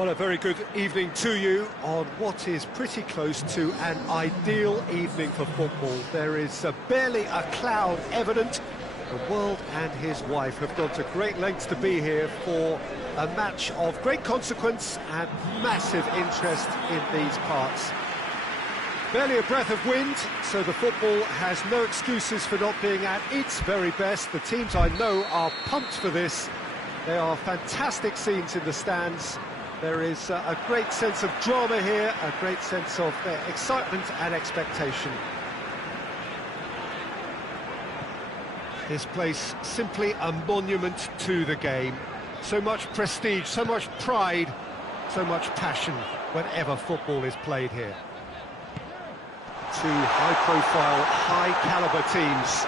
Well, a very good evening to you on what is pretty close to an ideal evening for football. There is barely a cloud evident. The world and his wife have gone to great lengths to be here for a match of great consequence and massive interest in these parts. Barely a breath of wind, so the football has no excuses for not being at its very best. The teams I know are pumped for this. They are fantastic scenes in the stands. There is a great sense of drama here, a great sense of excitement and expectation. This place simply a monument to the game. So much prestige, so much pride, so much passion whenever football is played here. Two high-profile, high-caliber teams.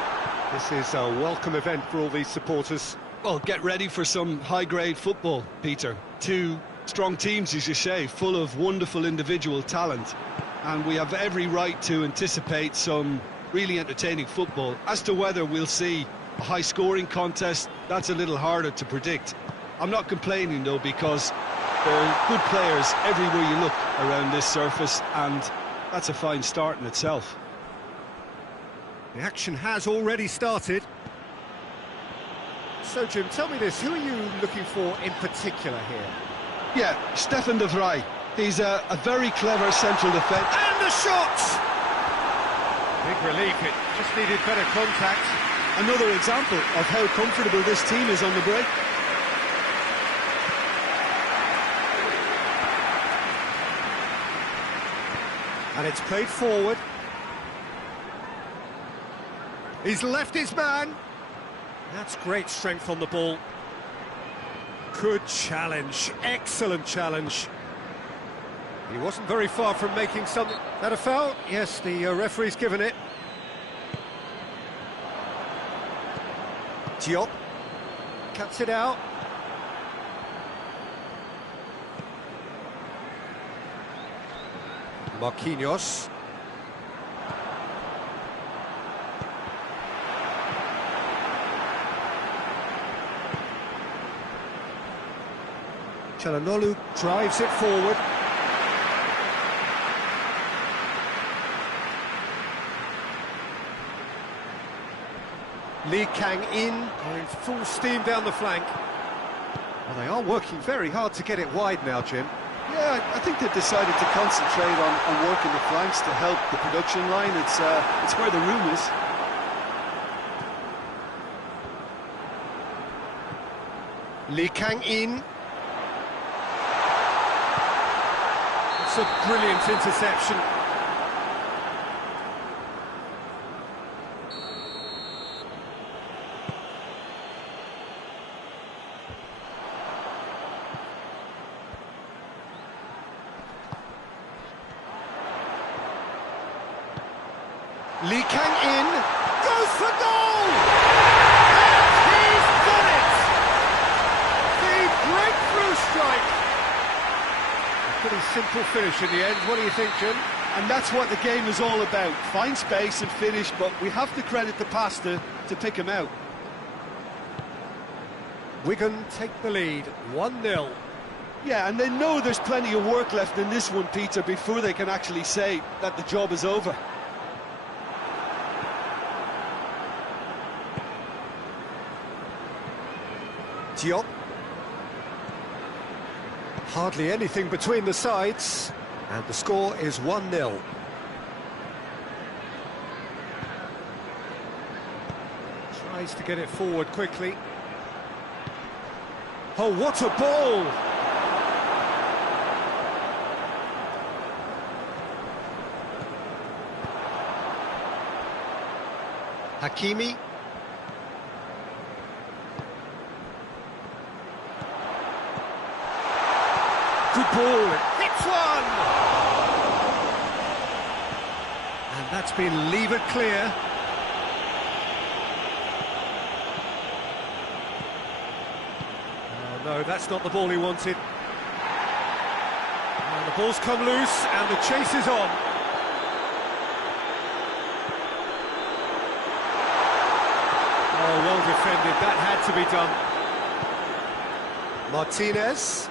This is a welcome event for all these supporters. Well, get ready for some high-grade football, Peter. Two strong teams, as you say, full of wonderful individual talent. And we have every right to anticipate some really entertaining football. As to whether we'll see a high-scoring contest, that's a little harder to predict. I'm not complaining, though, because there are good players everywhere you look around this surface, and that's a fine start in itself. The action has already started. So, Jim, tell me this, who are you looking for in particular here? Yeah, Stefan de Vrij. He's a very clever central defence. And the shot! Big relief, it just needed better contact. Another example of how comfortable this team is on the break. And it's played forward. He's left his man. That's great strength on the ball. Good challenge, excellent challenge. He wasn't very far from making something. That a foul? Yes, the referee's given it. Diop cuts it out. Marquinhos. Çalhanoğlu drives it forward. Lee Kang-in going full steam down the flank. Well, they are working very hard to get it wide now, Jim. Yeah, I think they've decided to concentrate on working the flanks to help the production line. It's where the room is. Lee Kang-in. It's a brilliant interception. Lee Kang-in goes for goal! And he's done it! The breakthrough strike! A pretty simple finish in the end. What do you think, Jim? And that's what the game is all about. Find space and finish, but we have to credit the pass to pick him out. Wigan take the lead, 1-0. Yeah, and they know there's plenty of work left in this one, Peter, before they can actually say that the job is over. Diop. Hardly anything between the sides, and the score is 1-0. Tries to get it forward quickly. Oh, what a ball! Hakimi. Good ball, hits one! And that's been levered clear. Oh no, that's not the ball he wanted. And the ball's come loose and the chase is on. Oh, well defended, that had to be done. Martinez.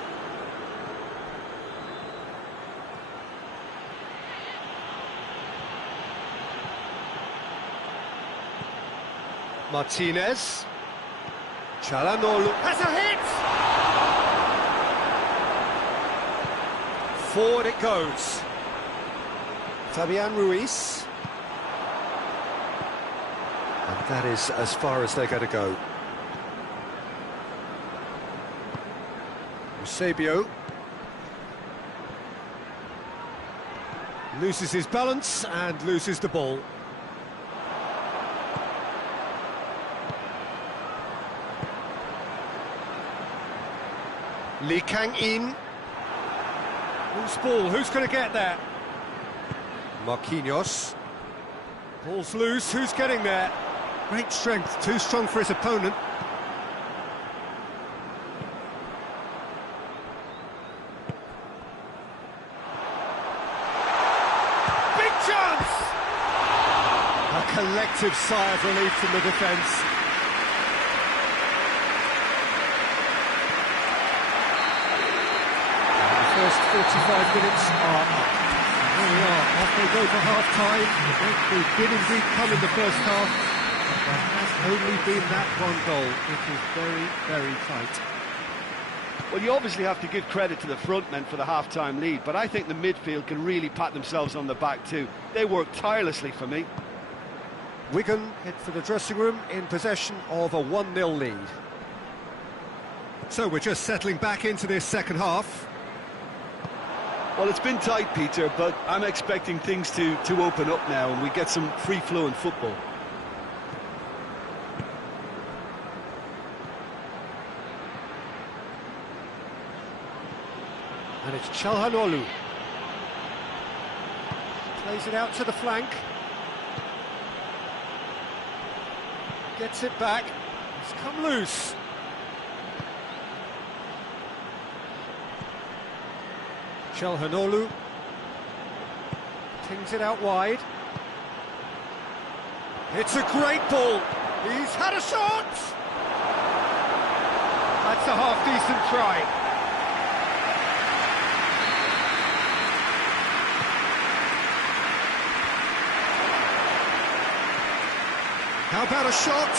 Martinez. Çalhanoğlu has a hit! Forward it goes. Fabian Ruiz. And that is as far as they're going to go. Eusebio. Loses his balance and loses the ball. Lee Kang-in. Who's ball? Who's going to get that? Marquinhos. Ball's loose. Who's getting there? Great strength. Too strong for his opponent. Big chance! A collective sigh of relief from the defence. First 45 minutes are up. Here we are, off they go for half-time. We did indeed come in the first half, but there has only been that one goal. It is very, very tight. Well, you obviously have to give credit to the front men for the half-time lead, but I think the midfield can really pat themselves on the back too. They work tirelessly for me. Wigan head for the dressing room in possession of a 1-0 lead. So we're just settling back into this second half. Well, it's been tight, Peter, but I'm expecting things to open up now and we get some free-flowing football. And it's Çalhanoğlu. Plays it out to the flank. Gets it back. It's come loose. Çalhanoğlu tings it out wide. It's a great ball. He's had a shot. That's a half-decent try. How about a shot?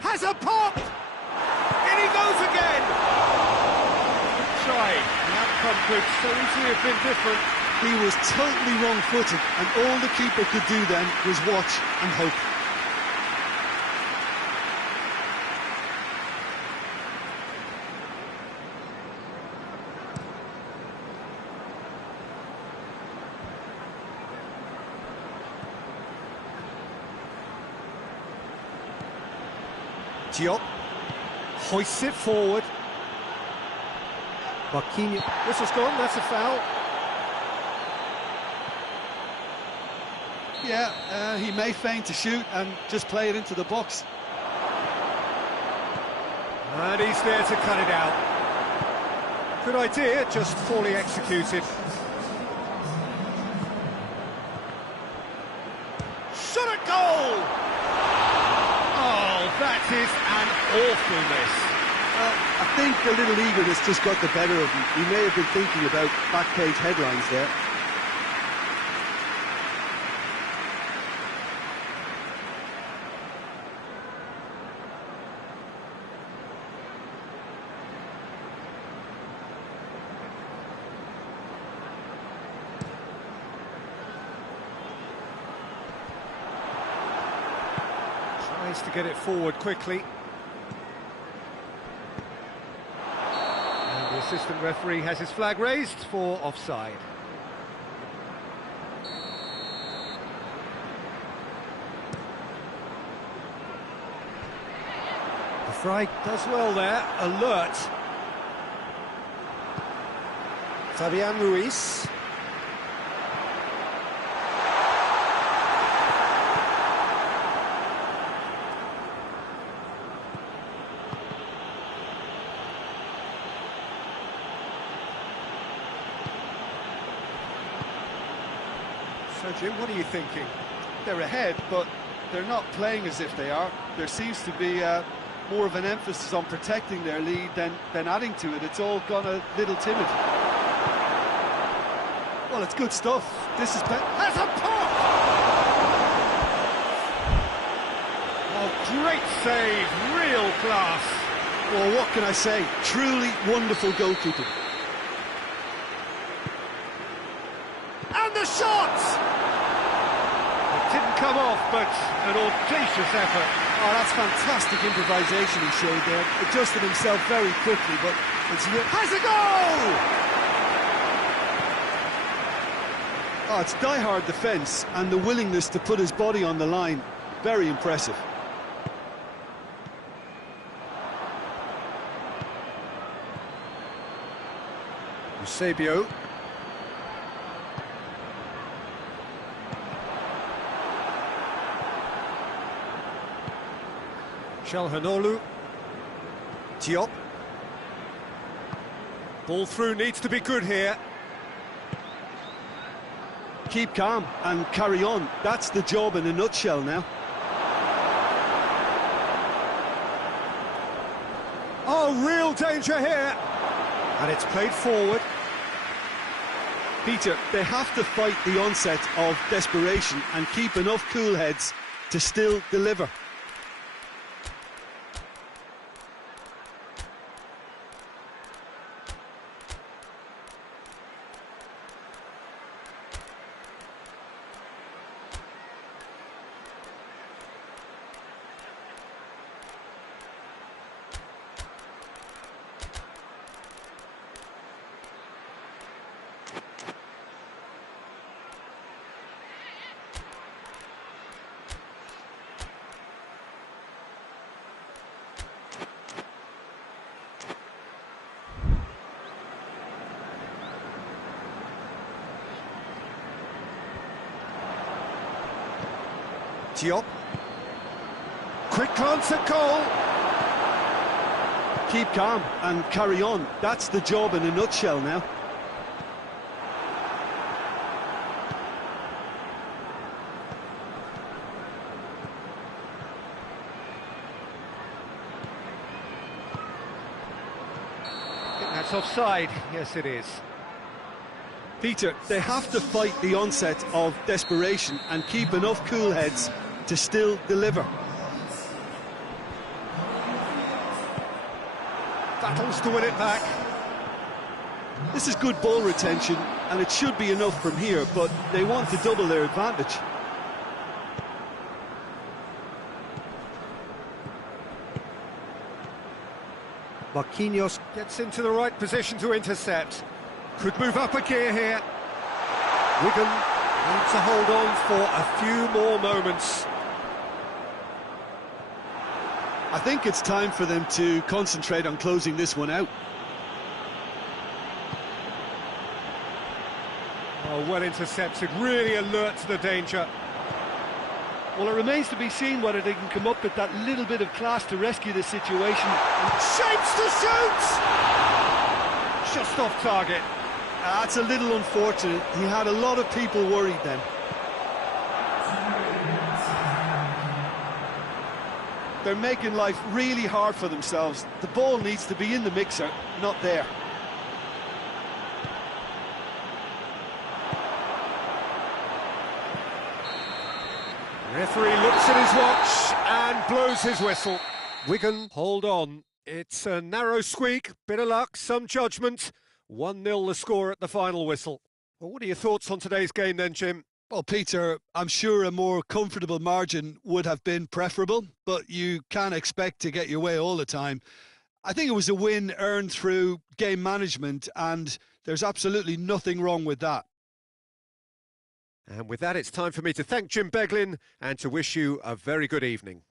Has a pop! In he goes again! Good try. The outcome could so easily have been different. He was totally wrong-footed, and all the keeper could do then was watch and hope. Diop hoists it forward. Marquinhos. Whistle's gone, that's a foul. Yeah, he may feign to shoot and just play it into the box. And he's there to cut it out. Good idea, just poorly executed. Shot at goal! Oh, that is an awful miss. I think a little eagerness just got the better of him. He may have been thinking about back page headlines there. Tries to get it forward quickly. And the assistant referee has his flag raised for offside. The Fry does well there, alert. Fabian Ruiz. So, Jim, what are you thinking? They're ahead, but they're not playing as if they are. There seems to be more of an emphasis on protecting their lead than adding to it. It's all gone a little timid. Well, it's good stuff. This is... Has a pop! Oh, great save, real class. Well, what can I say? Truly wonderful goalkeeping. And the shot! It didn't come off, but an audacious effort. Oh, that's fantastic improvisation he showed there. Adjusted himself very quickly, but it's... Has a goal! Oh, it's die-hard defence and the willingness to put his body on the line. Very impressive. Eusebio. Çalhanoğlu. Diop. Ball through needs to be good here. Keep calm and carry on. That's the job in a nutshell now. Oh, real danger here. And it's played forward. Peter, they have to fight the onset of desperation and keep enough cool heads to still deliver. Diop. Quick glance at goal. Keep calm and carry on. That's the job in a nutshell now. I think that's offside. Yes, it is. Peter, they have to fight the onset of desperation and keep enough cool heads to still deliver. Battles to win it back. This is good ball retention, and it should be enough from here, but they want to double their advantage. Marquinhos gets into the right position to intercept. Could move up a gear here. Wigan need to hold on for a few more moments. I think it's time for them to concentrate on closing this one out. Oh, well intercepted, really alert to the danger. Well, it remains to be seen whether they can come up with that little bit of class to rescue this situation. Shapes to shoot! Just off target. That's a little unfortunate. He had a lot of people worried then. They're making life really hard for themselves. The ball needs to be in the mixer, not there. Referee looks at his watch and blows his whistle. Wigan hold on. It's a narrow squeak, bit of luck, some judgment. 1-0 the score at the final whistle. Well, what are your thoughts on today's game then, Jim? Well, Peter, I'm sure a more comfortable margin would have been preferable, but you can't expect to get your way all the time. I think it was a win earned through game management, and there's absolutely nothing wrong with that. And with that, it's time for me to thank Jim Beglin and to wish you a very good evening.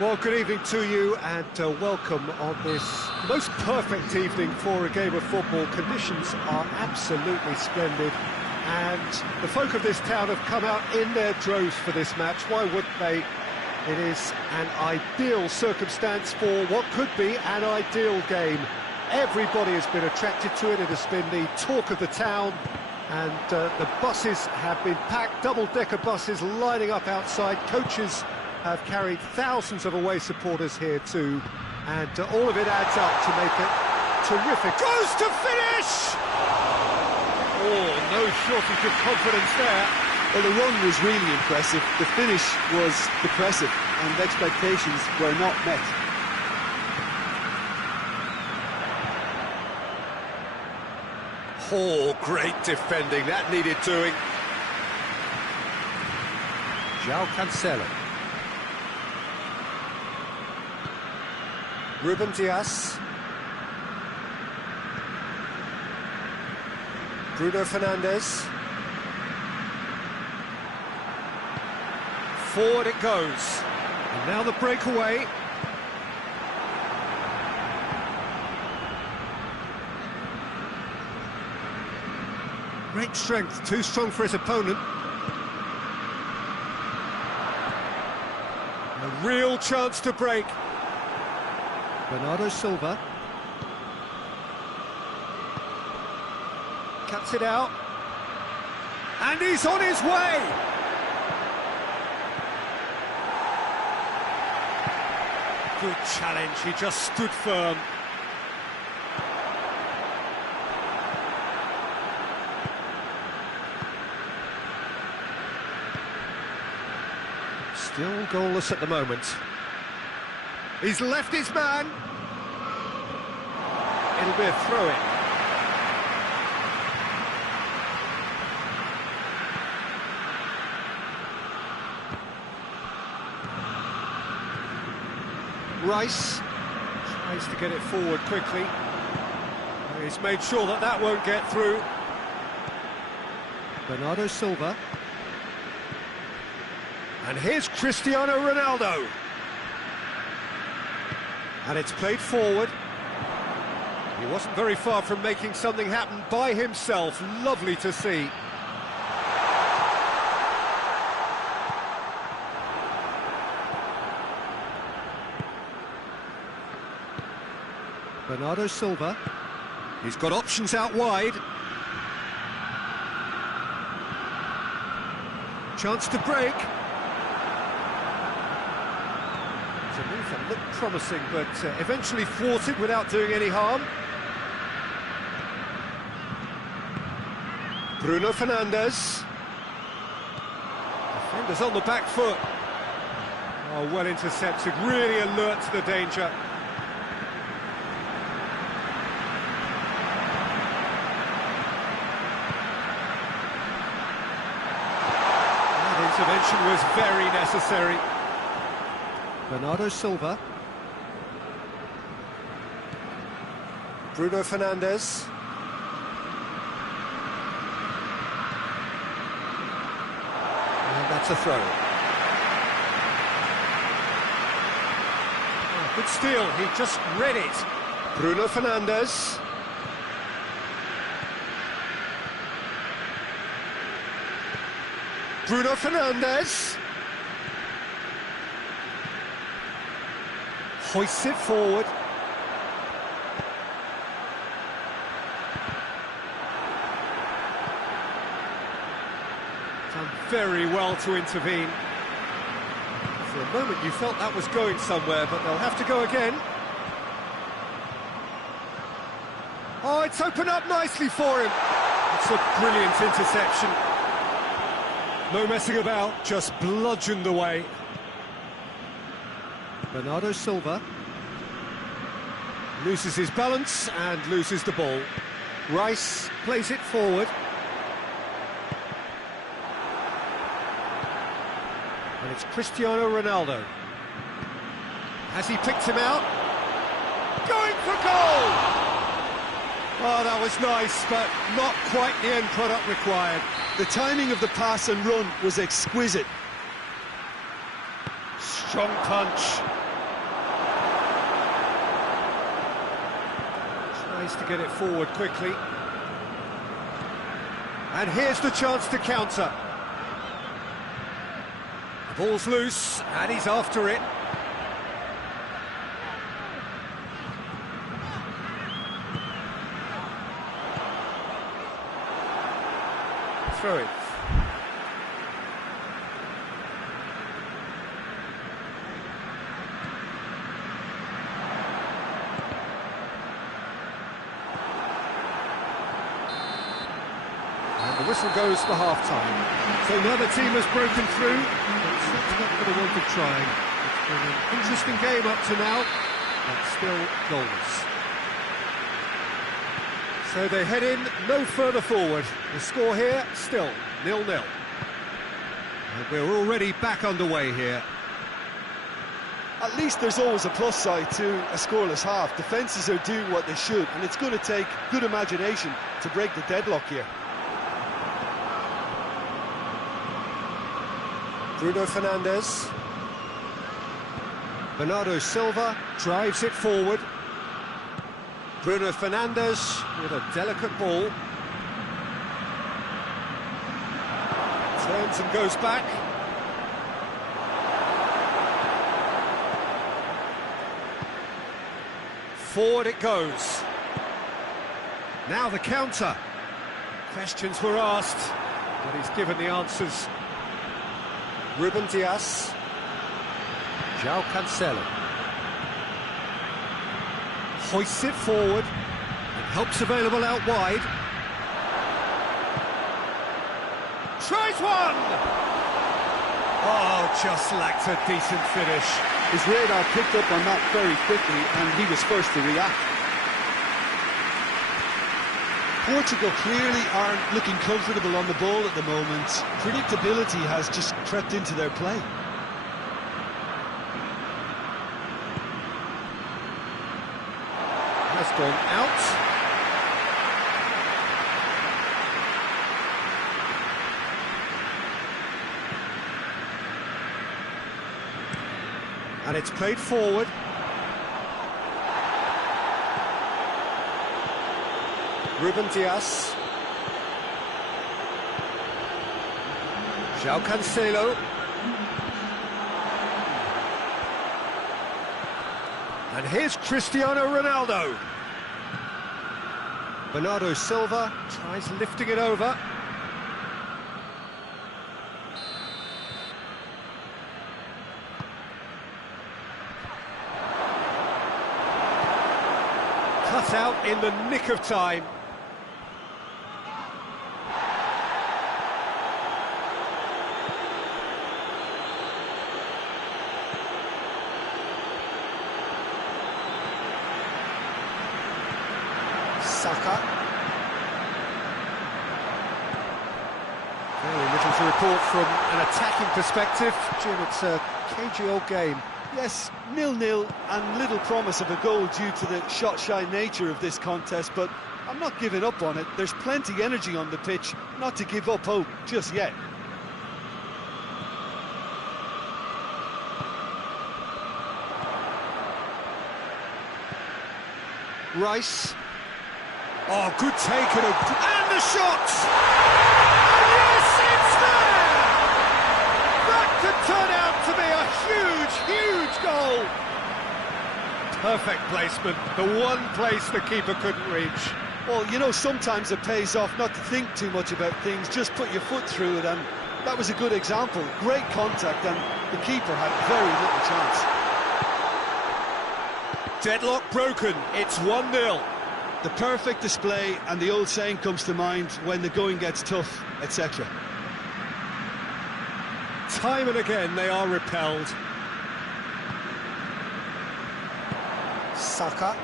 Well, good evening to you and welcome on this most perfect evening for a game of football. Conditions are absolutely splendid and the folk of this town have come out in their droves for this match. Why wouldn't they? It is an ideal circumstance for what could be an ideal game. Everybody has been attracted to it. It has been the talk of the town and the buses have been packed, double-decker buses lining up outside. Coaches have carried thousands of away supporters here too, and all of it adds up to make it terrific. Goes to finish! Oh, no shortage of confidence there. Well, the run was really impressive, the finish was depressive, and expectations were not met. Oh, great defending, that needed doing. João Cancelo. Ruben Dias. Bruno Fernandes. Forward it goes. And now the breakaway. Great strength, too strong for his opponent. A real chance to break. Bernardo Silva cuts it out, and he's on his way. Good challenge, he just stood firm. Still goalless at the moment. He's left his man. It'll be a throw-in. Rice tries to get it forward quickly. He's made sure that that won't get through. Bernardo Silva. And here's Cristiano Ronaldo. And it's played forward. He wasn't very far from making something happen by himself. Lovely to see. Bernardo Silva. He's got options out wide. Chance to break. It's a move that looked promising, but eventually thwarted without doing any harm. Bruno Fernandes. Defenders on the back foot. Oh, well intercepted, really alert to the danger. That intervention was very necessary. Bernardo Silva. Bruno Fernandes. That's a throw. Oh, good steal, he just read it. Bruno Fernandes. Bruno Fernandes. Hoists it forward. Done very well to intervene. For a moment you felt that was going somewhere, but they'll have to go again. Oh, it's opened up nicely for him. It's a brilliant interception. No messing about, just bludgeoned away. Bernardo Silva loses his balance and loses the ball. Rice plays it forward. And it's Cristiano Ronaldo. Has he picked him out? Going for goal! Oh, that was nice, but not quite the end product required. The timing of the pass and run was exquisite. Strong punch. Tries to get it forward quickly. And here's the chance to counter. The ball's loose, and he's after it. Throw it. The whistle goes for half-time. So neither team has broken through, but it's not for the want of trying. It's been an interesting game up to now, but still goalless. So they head in no further forward. The score here, still 0-0. And we're already back underway here. At least there's always a plus side to a scoreless half. Defences are doing what they should, and it's going to take good imagination to break the deadlock here. Bruno Fernandes. Bernardo Silva drives it forward. Bruno Fernandes with a delicate ball. Turns and goes back. Forward it goes. Now the counter. Questions were asked, but he's given the answers. Ruben Dias. João Cancelo. Hoists it forward, and help's available out wide. Tries one! Oh, just lacked a decent finish. His radar picked up on that very quickly, and he was first to react. Portugal clearly aren't looking comfortable on the ball at the moment. Predictability has just crept into their play. Has gone out. And it's played forward. Ruben Dias. João Cancelo. And here's Cristiano Ronaldo. Bernardo Silva tries lifting it over. Cut out in the nick of time. Saka. Very little to report from an attacking perspective. Jim, it's a cagey old game. Yes, 0-0 and little promise of a goal due to the shot-shy nature of this contest, but I'm not giving up on it. There's plenty energy on the pitch, not to give up hope just yet. Rice. Oh, good take and the shot! Yes, it's there! That could turn out to be a huge, huge goal. Perfect placement, the one place the keeper couldn't reach. Well, you know, sometimes it pays off not to think too much about things, just put your foot through it, and that was a good example. Great contact, and the keeper had very little chance. Deadlock broken, it's 1-0. The perfect display, and the old saying comes to mind, when the going gets tough, etc. Time and again they are repelled. Saka.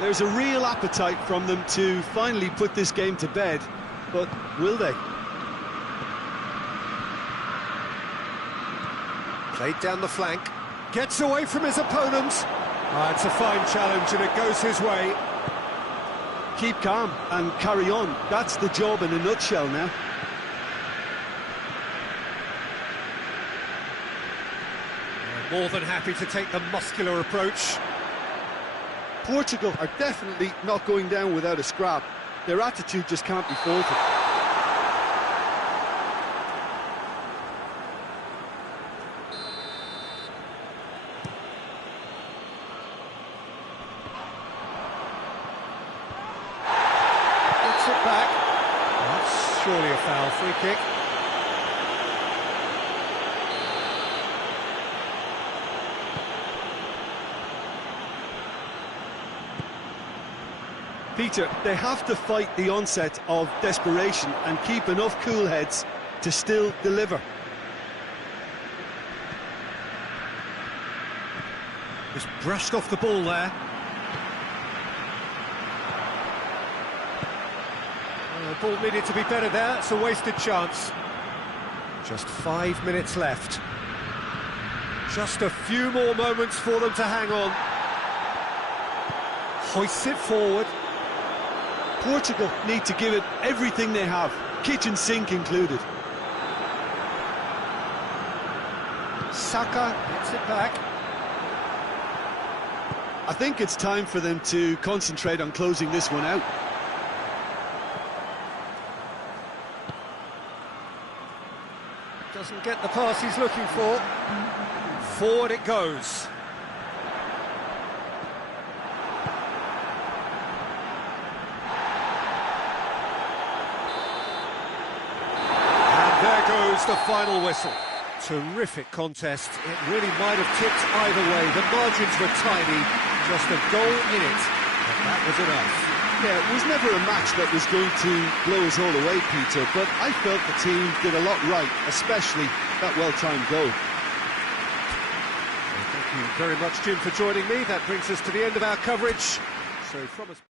There's a real appetite from them to finally put this game to bed, but will they? Played down the flank, gets away from his opponent. It's a fine challenge and it goes his way. Keep calm and carry on. That's the job in a nutshell now. More than happy to take the muscular approach. Portugal are definitely not going down without a scrap. Their attitude just can't be faulted. Gets it back. That's surely a foul. Free kick. Peter, they have to fight the onset of desperation and keep enough cool heads to still deliver. Just brushed off the ball there. The ball needed to be better there. It's a wasted chance. Just 5 minutes left. Just a few more moments for them to hang on. Hoists it forward. Portugal need to give it everything they have, kitchen sink included. Saka gets it back. I think it's time for them to concentrate on closing this one out. Doesn't get the pass he's looking for. Forward it goes. There goes the final whistle. Terrific contest. It really might have tipped either way. The margins were tiny, just a goal in it, but that was enough. Yeah, it was never a match that was going to blow us all away, Peter, but I felt the team did a lot right, especially that well-timed goal. Well, thank you very much, Jim, for joining me. That brings us to the end of our coverage. So from us...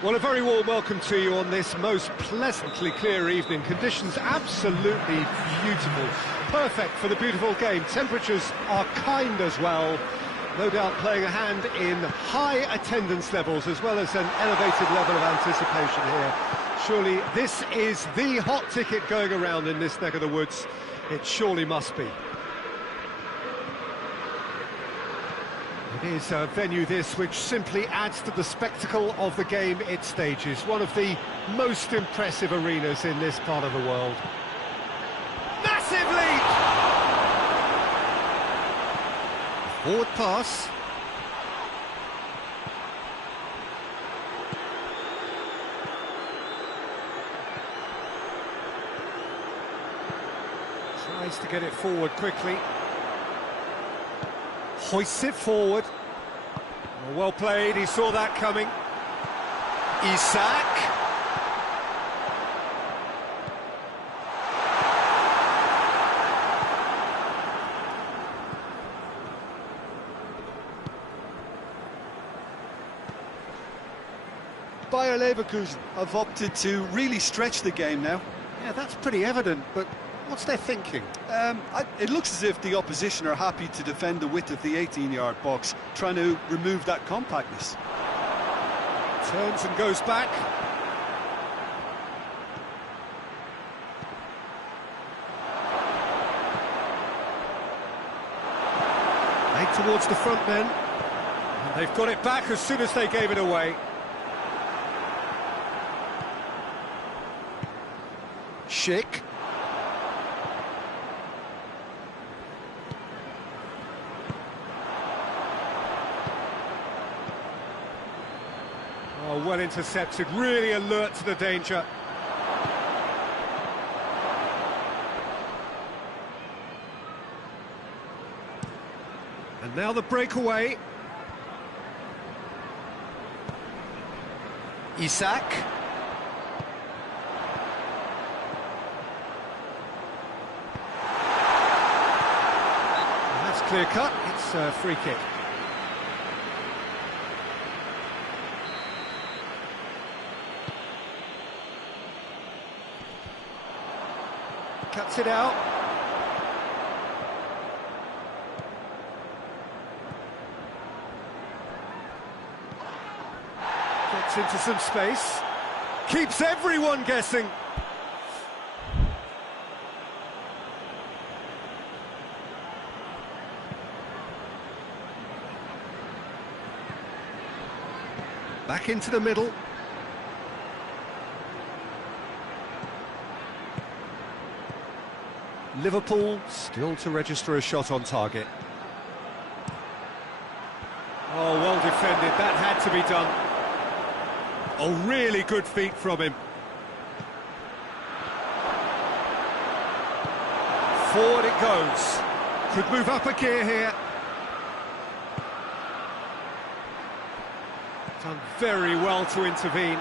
Well, a very warm welcome to you on this most pleasantly clear evening. Conditions absolutely beautiful. Perfect for the beautiful game. Temperatures are kind as well. No doubt playing a hand in high attendance levels as well as an elevated level of anticipation here. Surely this is the hot ticket going around in this neck of the woods. It surely must be. It is a venue this which simply adds to the spectacle of the game it stages. One of the most impressive arenas in this part of the world. Massive leap! Forward pass. Tries to get it forward quickly. Hoists it forward. Well played, he saw that coming. Isak. Bayer Leverkusen have opted to really stretch the game now. Yeah, that's pretty evident, but what's their thinking? It looks as if the opposition are happy to defend the width of the 18-yard box, trying to remove that compactness. Turns and goes back. Played towards the front men. And they've got it back as soon as they gave it away. Schick. Oh, well intercepted, really alert to the danger. And now the breakaway. Isak. That's clear cut, it's a free kick. Cuts it out. Gets into some space. Keeps everyone guessing. Back into the middle. Liverpool still to register a shot on target. Oh, well defended, that had to be done. Oh, really good feet from him. Forward it goes. Could move up a gear here. Done very well to intervene.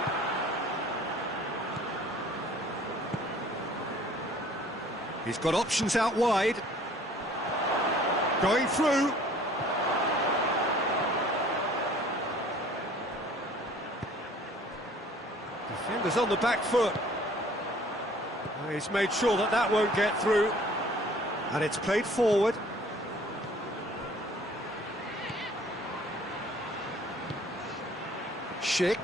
He's got options out wide. Going through. Defender's on the back foot. He's made sure that that won't get through. And it's played forward. Schick.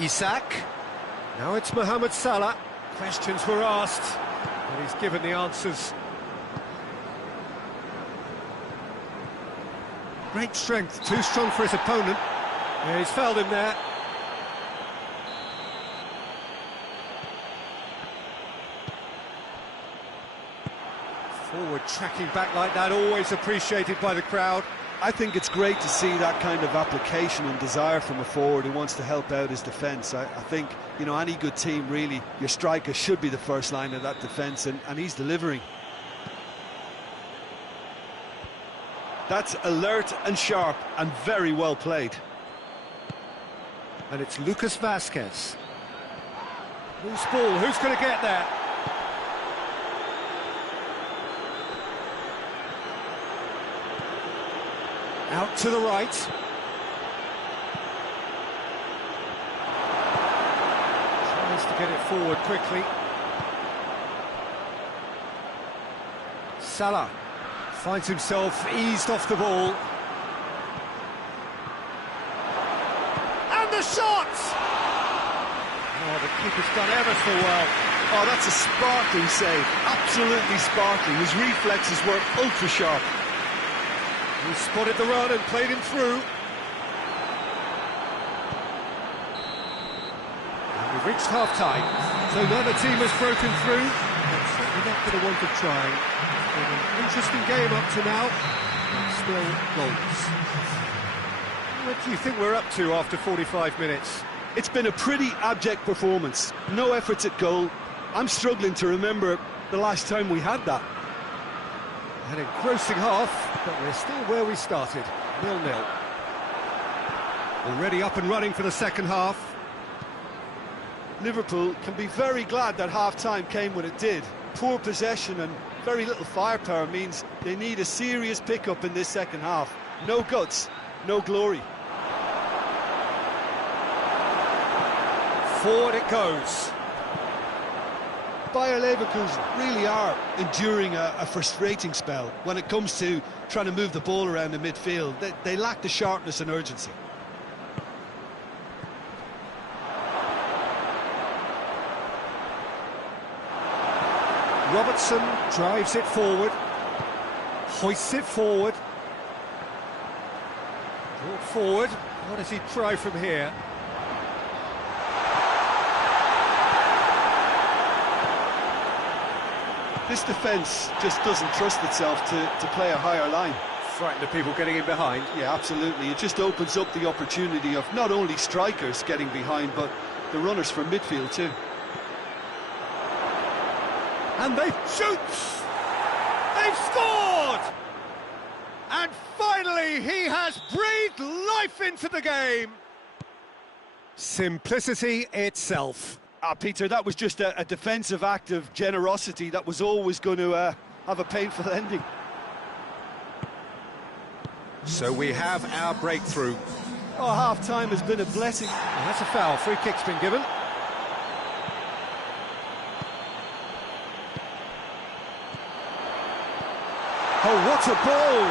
Isak. Now it's Mohamed Salah. Questions were asked, and he's given the answers. Great strength, too strong for his opponent. Yeah, he's fouled him there. Forward tracking back like that, always appreciated by the crowd. I think it's great to see that kind of application and desire from a forward who wants to help out his defence. I think, you know, any good team, really, your striker should be the first line of that defence, and he's delivering. That's alert and sharp and very well played. And it's Lucas Vazquez. Loose ball, who's going to get there? Out to the right. Tries to get it forward quickly. Salah finds himself eased off the ball. And the shot! Oh, the keeper's done ever so well. Oh, that's a sparkling save. Absolutely sparkling. His reflexes were ultra sharp. He spotted the run and played him through. And we've reached half-time. So another team has broken through. But certainly not for the want of trying. It's been an interesting game up to now. And still goals. What do you think we're up to after 45 minutes? It's been a pretty abject performance. No efforts at goal. I'm struggling to remember the last time we had that. An engrossing half, but we're still where we started, 0-0. Already up and running for the second half. Liverpool can be very glad that half-time came when it did. Poor possession and very little firepower means they need a serious pickup in this second half. No guts, no glory. Forward it goes. Bayer Leverkusen really are enduring a frustrating spell when it comes to trying to move the ball around the midfield. They lack the sharpness and urgency. Robertson drives it forward, hoists it forward. Brought forward. What does he try from here? This defence just doesn't trust itself to play a higher line. Frightened of people getting in behind. Yeah, absolutely. It just opens up the opportunity of not only strikers getting behind, but the runners from midfield too. And they shoot! They've scored! And finally, he has breathed life into the game. Simplicity itself. Peter, that was just a defensive act of generosity that was always going to have a painful ending. So we have our breakthrough. Oh, half-time has been a blessing. Well, that's a foul. Free kick's been given. Oh, what a ball!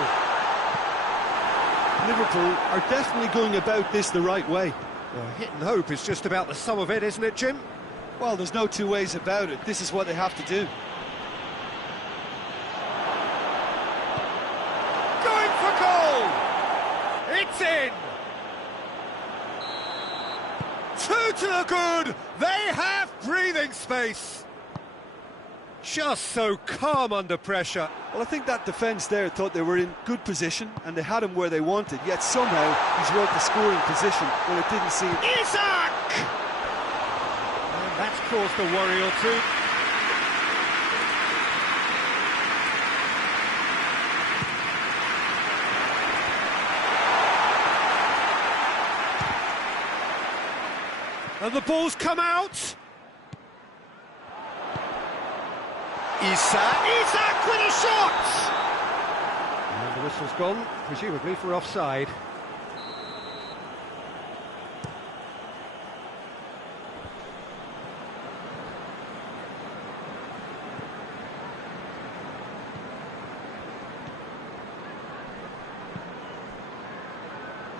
Liverpool are definitely going about this the right way. Well, hit and hope is just about the sum of it, isn't it, Jim? Well, there's no two ways about it. This is what they have to do. Going for goal! It's in! Two to the good! They have breathing space! Just so calm under pressure. Well, I think that defence there thought they were in good position and they had him where they wanted, yet somehow he's worked the scoring position when it didn't seem... Isaac! And that's caused a worry or two. And the ball's come out. Isaac with a shot! And the whistle's gone, presumably for offside.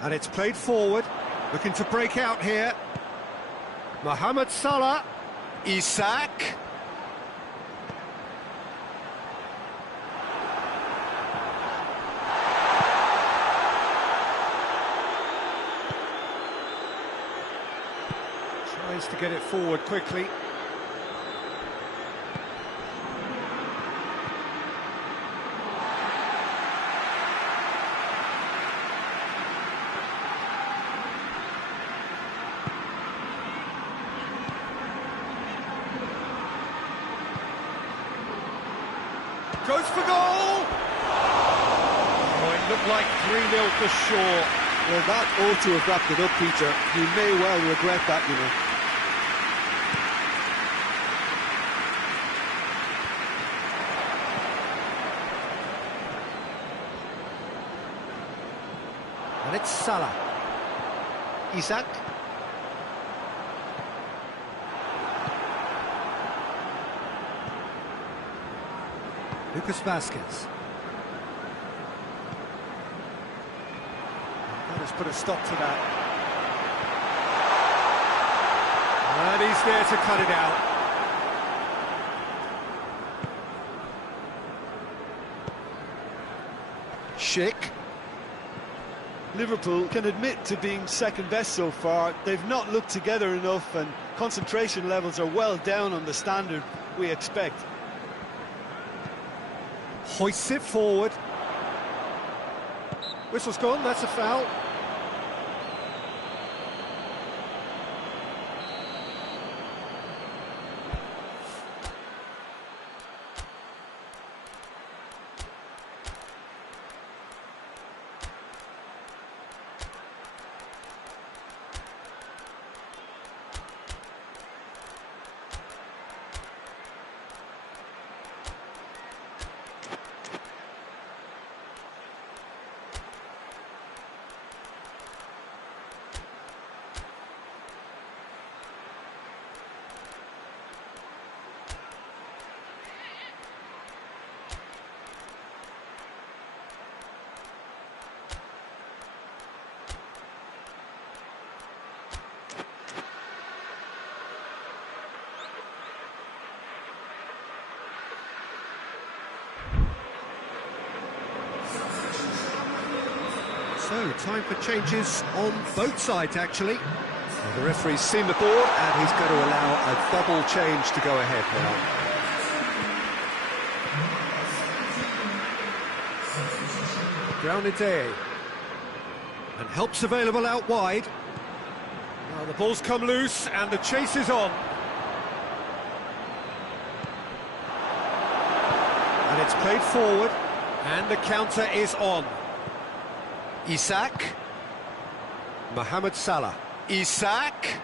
And it's played forward, looking to break out here. Mohamed Salah, Isaac. Tries to get it forward quickly. Goes for goal! Oh, it looked like 3-0 for sure. Well, that ought to have wrapped it up, Peter. You may well regret that, you know. And it's Salah. Isak. Lucas Vasquez. That has put a stop to that. And he's there to cut it out. Schick. Liverpool can admit to being second best so far. They've not looked together enough, and concentration levels are well down on the standard we expect. Hoists it forward. Whistle's gone, that's a foul. So, time for changes on both sides, actually. Well, the referee's seen the board, and he's going to allow a double change to go ahead now. Grounded and help's available out wide. Well, the ball's come loose, and the chase is on. And it's played forward, and the counter is on. Isak. Mohamed Salah. Isak.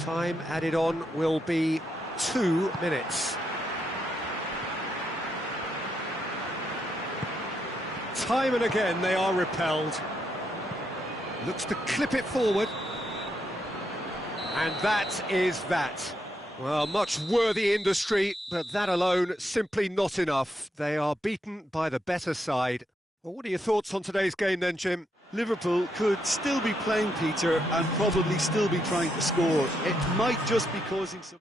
Time added on will be 2 minutes. Time and again they are repelled. Looks to clip it forward. And that is that. Well, much worthy industry, but that alone simply not enough. They are beaten by the better side. Well, what are your thoughts on today's game then, Jim? Liverpool could still be playing, Peter, and probably still be trying to score. It might just be causing some...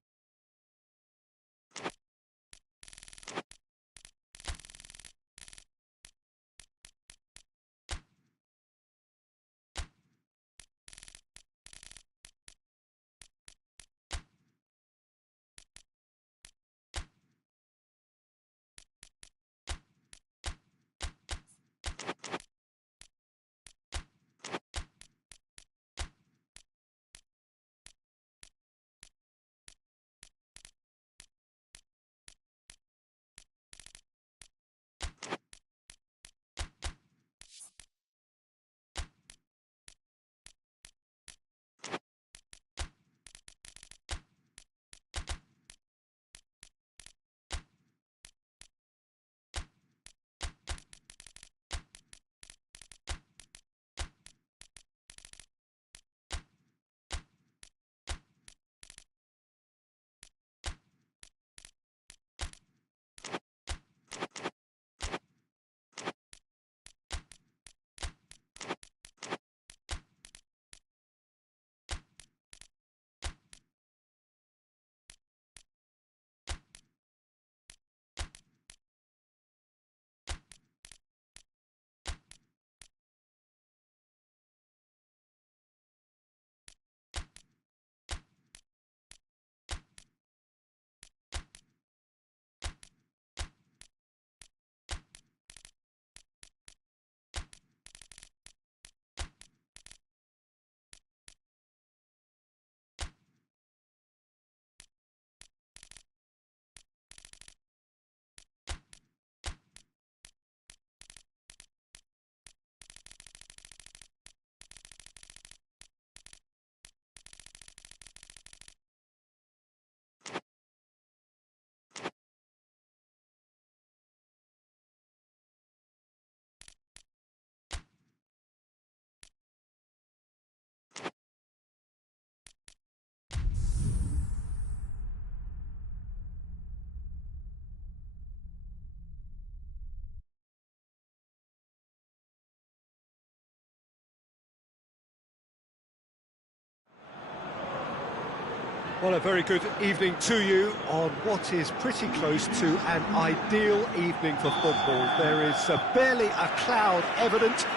Well, a very good evening to you on what is pretty close to an ideal evening for football. There is barely a cloud evident.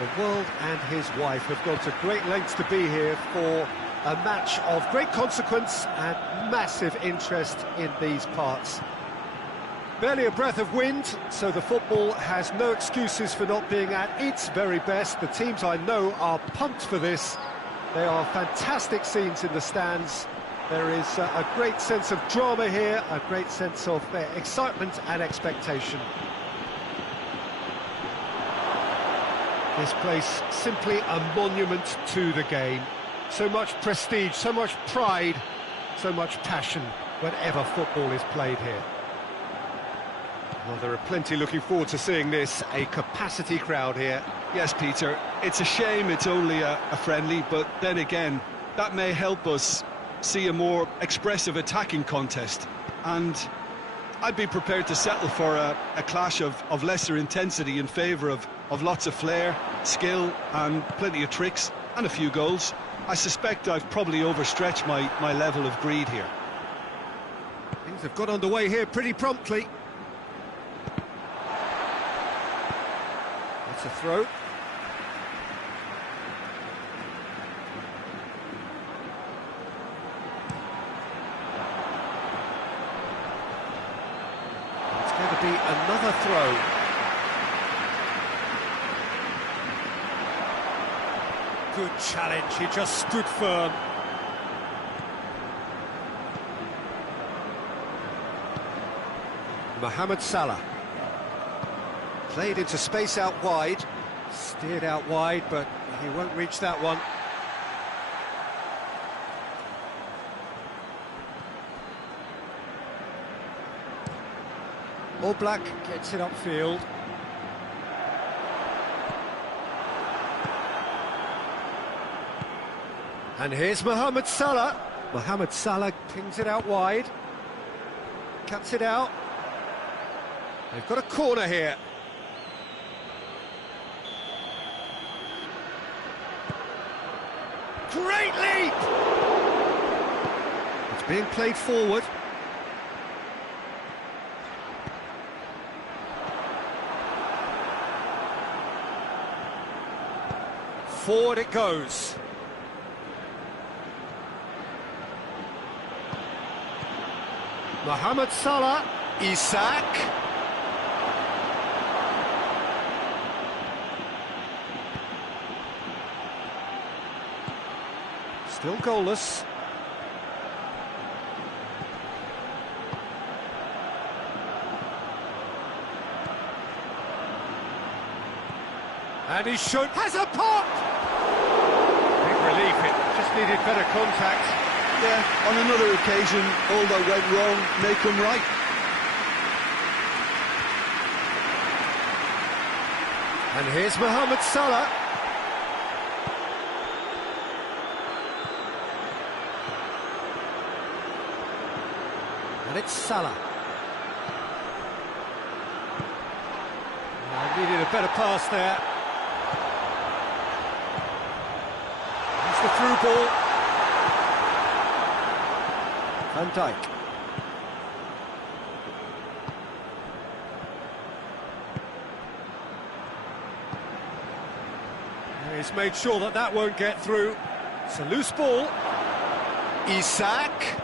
The world and his wife have gone to great lengths to be here for a match of great consequence and massive interest in these parts. Barely a breath of wind, so the football has no excuses for not being at its very best. The teams I know are pumped for this. They are fantastic scenes in the stands. There is a great sense of drama here, a great sense of excitement and expectation. This place simply a monument to the game. So much prestige, so much pride, so much passion whenever football is played here. Well, there are plenty looking forward to seeing this, a capacity crowd here. Yes, Peter, it's a shame it's only a friendly, but then again, that may help us see a more expressive attacking contest. And I'd be prepared to settle for a clash of lesser intensity in favour of lots of flair, skill and plenty of tricks and a few goals. I suspect I've probably overstretched my level of greed here. Things have got underway here pretty promptly. That's a throw. It's going to be another throw. Good challenge, he just stood firm. Mohamed Salah. Played into space out wide. Steered out wide, but he won't reach that one. Black gets it upfield. And here's Mohamed Salah. Mohamed Salah pings it out wide. Cuts it out. They've got a corner here. Great leap! It's being played forward. Forward it goes. Mohamed Salah, Isak. Still goalless. And he should... has a pop! Big relief, it just needed better contact. Yeah, on another occasion, all that went wrong may come right. And here's Mohamed Salah. And it's Salah. Needed a better pass there. It's the through ball. Van Dijk. He's made sure that that won't get through. It's a loose ball. Isak.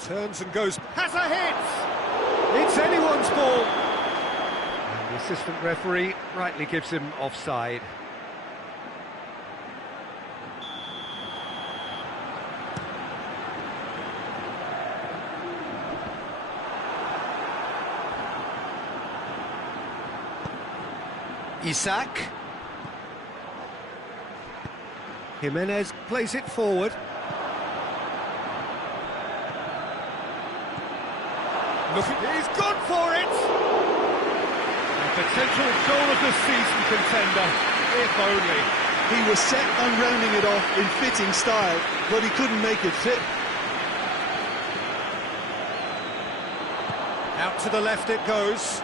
Turns and goes. Has a hit! It's anyone's ball. And the assistant referee rightly gives him offside. Isak. Jimenez plays it forward. Look, he's gone for it! A potential goal of the season contender, if only. He was set on rounding it off in fitting style, but he couldn't make it fit. Out to the left it goes.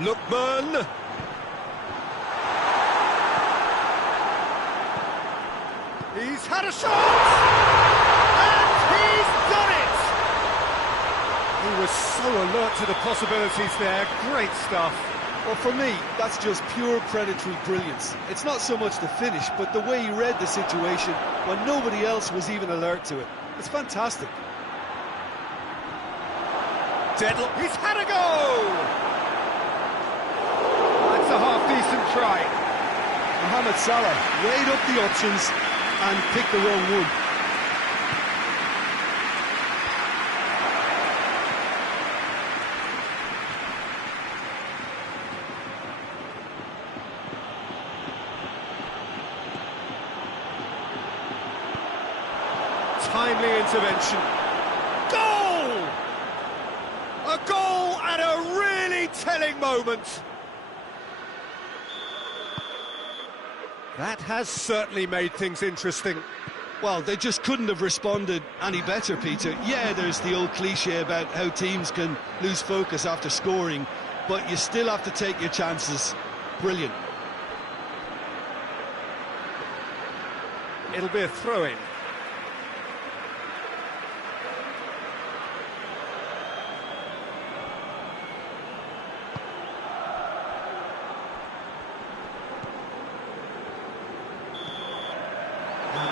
Lookman. He's had a shot! And he's done it! He was so alert to the possibilities there. Great stuff. Well, for me, that's just pure predatory brilliance. It's not so much the finish, but the way he read the situation when nobody else was even alert to it. It's fantastic. Deadlock. He's had a go! That's a half-decent try. Mohamed Salah weighed up the options and picked the wrong one. Timely intervention. Goal! A goal at a really telling moment. That has certainly made things interesting. Well, they just couldn't have responded any better, Peter. Yeah, there's the old cliche about how teams can lose focus after scoring, but you still have to take your chances. Brilliant. It'll be a throw-in.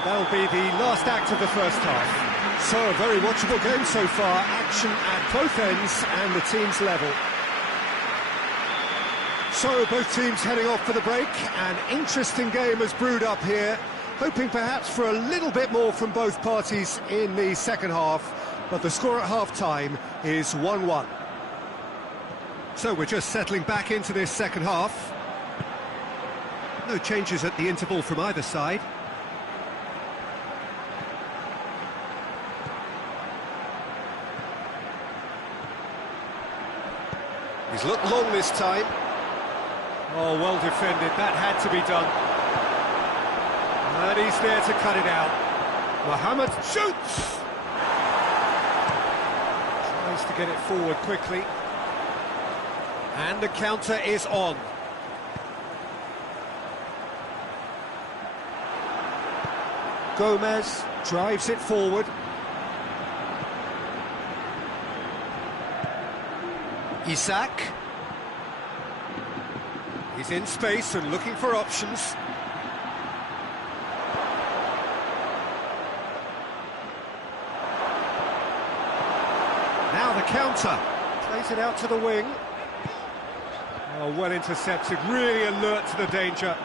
That'll be the last act of the first half. So, a very watchable game so far. Action at both ends and the teams level. So, both teams heading off for the break. An interesting game has brewed up here. Hoping perhaps for a little bit more from both parties in the second half. But the score at half-time is 1-1. So, we're just settling back into this second half. No changes at the interval from either side. He's looked long this time. Oh, well defended. That had to be done. And he's there to cut it out. Mohamed shoots! Tries to get it forward quickly. And the counter is on. Gomez drives it forward. Isak. He's in space and looking for options. Now the counter. Plays it out to the wing. Oh, well intercepted, really alert to the danger.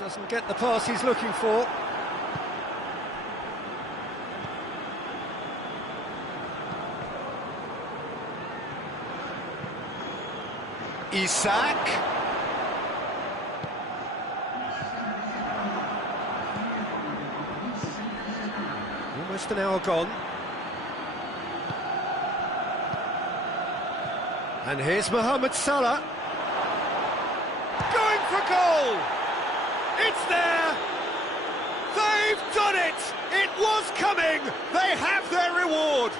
Doesn't get the pass he's looking for. Isak. Almost an hour gone. And here's Mohamed Salah. Going for goal! It's there! They've done it! It was coming! They have their reward!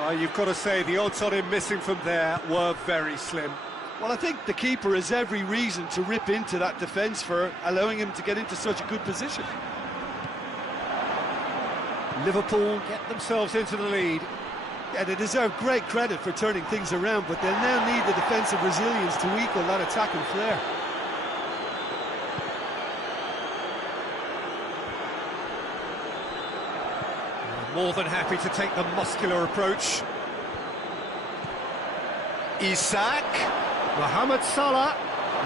Oh, you've got to say, the odds on him missing from there were very slim. Well, I think the keeper has every reason to rip into that defence for allowing him to get into such a good position. Liverpool get themselves into the lead. Yeah, they deserve great credit for turning things around, but they'll now need the defensive resilience to equal that attacking flair. More than happy to take the muscular approach. Isak. Mohamed Salah.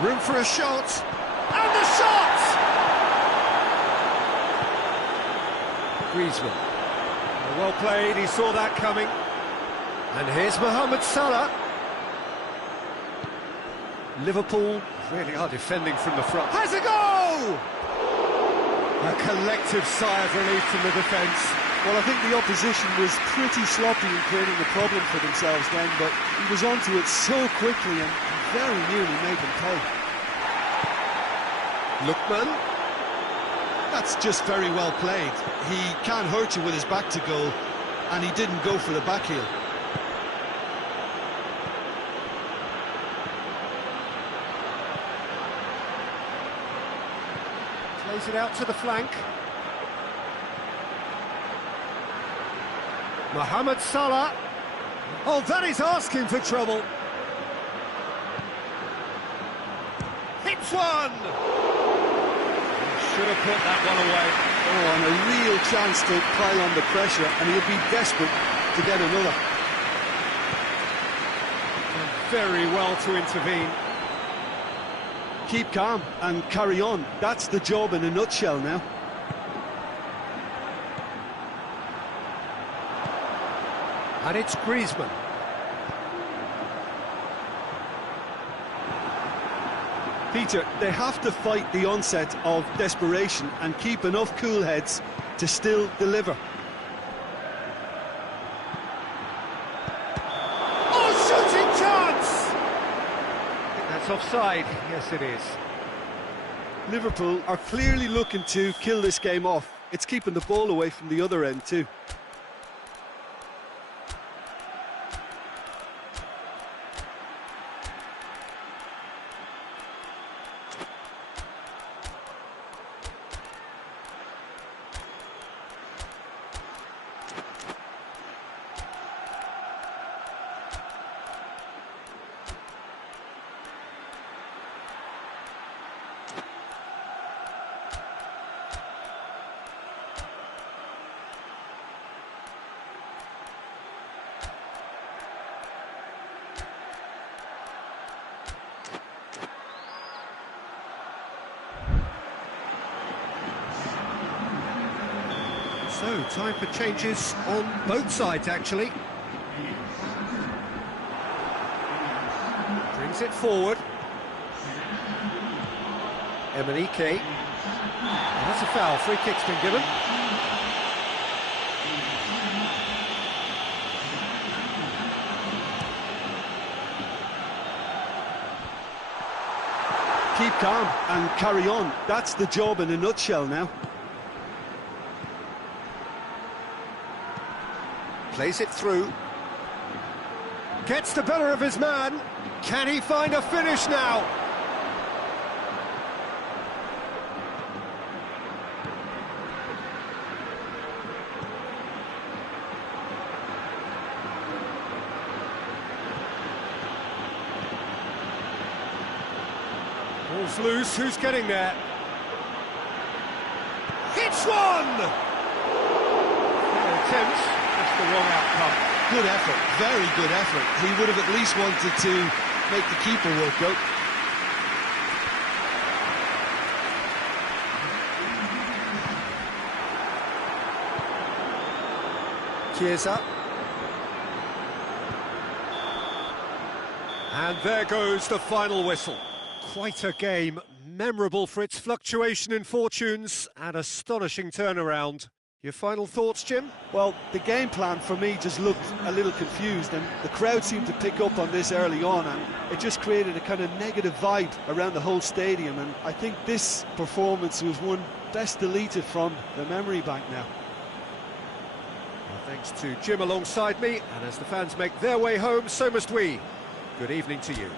Room for a shot. And the shot! Griezmann. Well played, he saw that coming. And here's Mohamed Salah. Liverpool really are defending from the front. Has a go! A collective sigh of relief from the defence. Well, I think the opposition was pretty sloppy in creating a problem for themselves then, but he was onto it so quickly and very nearly made them pay. Lookman. That's just very well played. He can't hurt you with his back to goal, and he didn't go for the back heel. Plays it out to the flank. Mohamed Salah. Oh, that is asking for trouble. Hits one! Should have put that one away. Oh, and a real chance to pile on the pressure, and he'll be desperate to get another. And very well to intervene. Keep calm and carry on. That's the job in a nutshell now. And it's Griezmann. Peter, they have to fight the onset of desperation and keep enough cool heads to still deliver. Oh, shooting chance! I think that's offside. Yes, it is. Liverpool are clearly looking to kill this game off. It's keeping the ball away from the other end too. So, time for changes on both sides, actually. Brings it forward. Emenike. Oh, that's a foul. Free kick's been given. Keep calm and carry on. That's the job in a nutshell now. Plays it through. Gets the better of his man. Can he find a finish now? Ball's loose. Who's getting there? Hits one! Fair attempt. That's the wrong outcome. Good effort, very good effort. He would have at least wanted to make the keeper work out. Chiesa. And there goes the final whistle. Quite a game, memorable for its fluctuation in fortunes and astonishing turnaround. Your final thoughts, Jim? Well, the game plan for me just looked a little confused, and the crowd seemed to pick up on this early on, and it just created a kind of negative vibe around the whole stadium, and I think this performance was one best deleted from the memory bank now. Well, thanks to Jim alongside me, and as the fans make their way home, so must we. Good evening to you.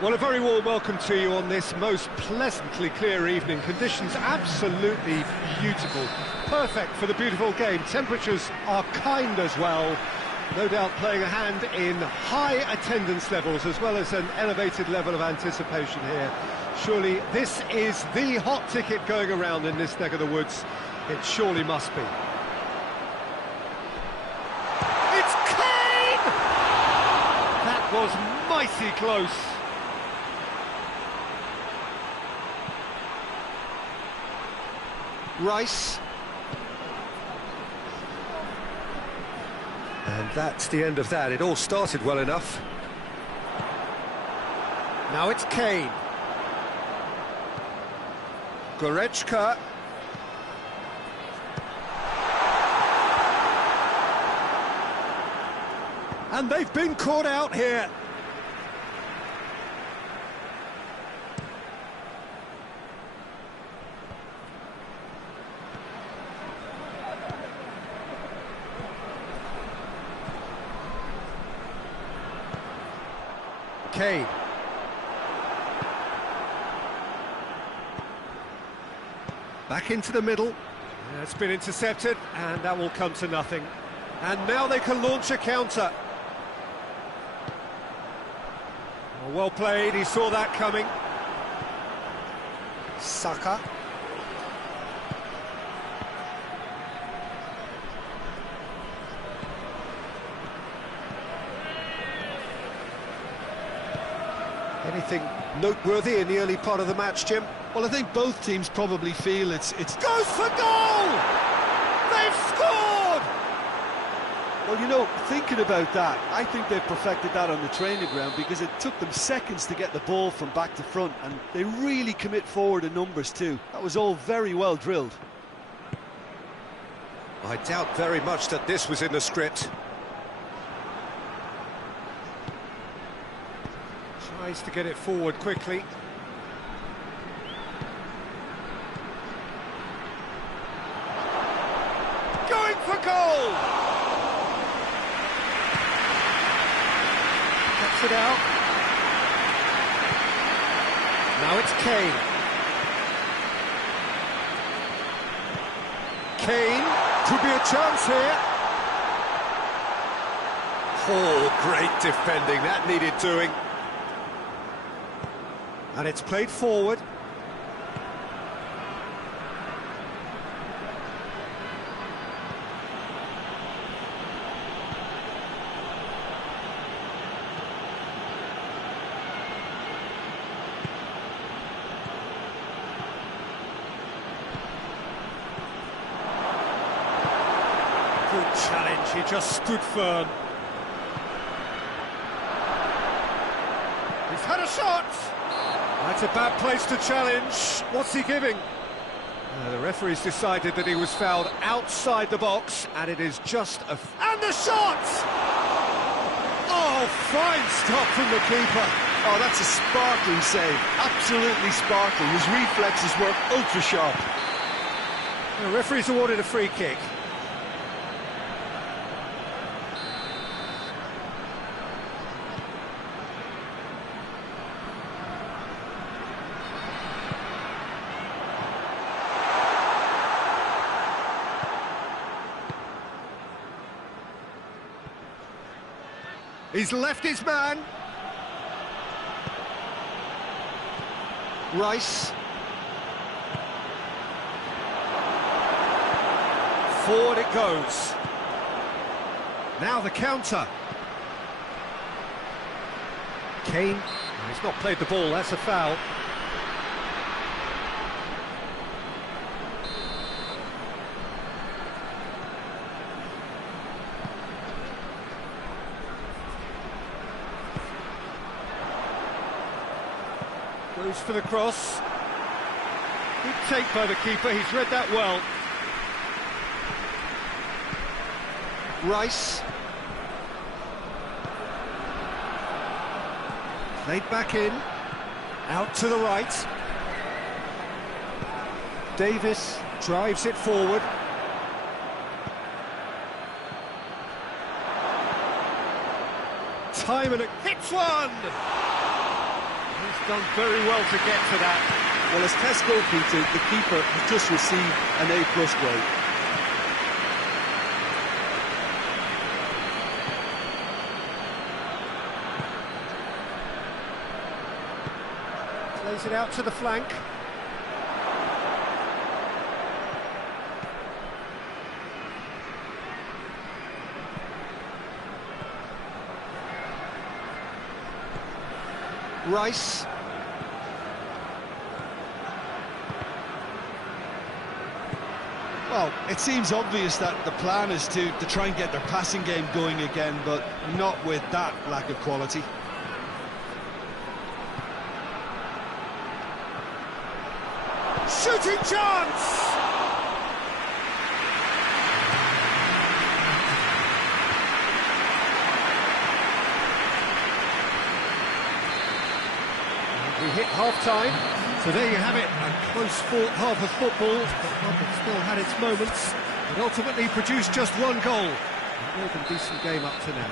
Well, a very warm welcome to you on this most pleasantly clear evening. Conditions absolutely beautiful. Perfect for the beautiful game. Temperatures are kind as well. No doubt playing a hand in high attendance levels as well as an elevated level of anticipation here. Surely this is the hot ticket going around in this neck of the woods. It surely must be. It's Kane! That was mighty close. Rice. And that's the end of that. It all started well enough. Now it's Kane. Goretzka. And they've been caught out here. Kane. Back into the middle. It's been intercepted, and that will come to nothing. And now they can launch a counter. Oh, well played, he saw that coming. Saka. Anything noteworthy in the early part of the match, Jim? Well, I think both teams probably feel it's Goes for goal! They've scored! Well, you know, thinking about that, I think they've perfected that on the training ground because it took them seconds to get the ball from back to front, and they really commit forward in numbers too. That was all very well drilled. I doubt very much that this was in the script. Tries to get it forward quickly. Going for goal! Cuts it out. Now it's Kane. Kane, could be a chance here. Oh, great defending, that needed doing. And it's played forward. Good challenge, he just stood firm. He's had a shot! That's a bad place to challenge. What's he giving? The referee's decided that he was fouled outside the box, and it is just a... And the shot! Oh, fine stop from the keeper. Oh, that's a sparkling save. Absolutely sparkling. His reflexes were ultra-sharp. The referee's awarded a free kick. He's left his man. Rice. Forward it goes. Now the counter. Kane. He's not played the ball, that's a foul. Goes for the cross. Good take by the keeper, he's read that well. Rice. Played back in. Out to the right. Davis drives it forward. Time and it hits one! done very well to get to that. Well, as test goalkeeper, the keeper has just received an A+ grade. Plays it out to the flank. Rice. Well, it seems obvious that the plan is to try and get their passing game going again, but not with that lack of quality. Shooting chance! We hit half-time, so there you have it, a close-fought half of football, but one that still had its moments, but ultimately produced just one goal. A more than decent game up to now.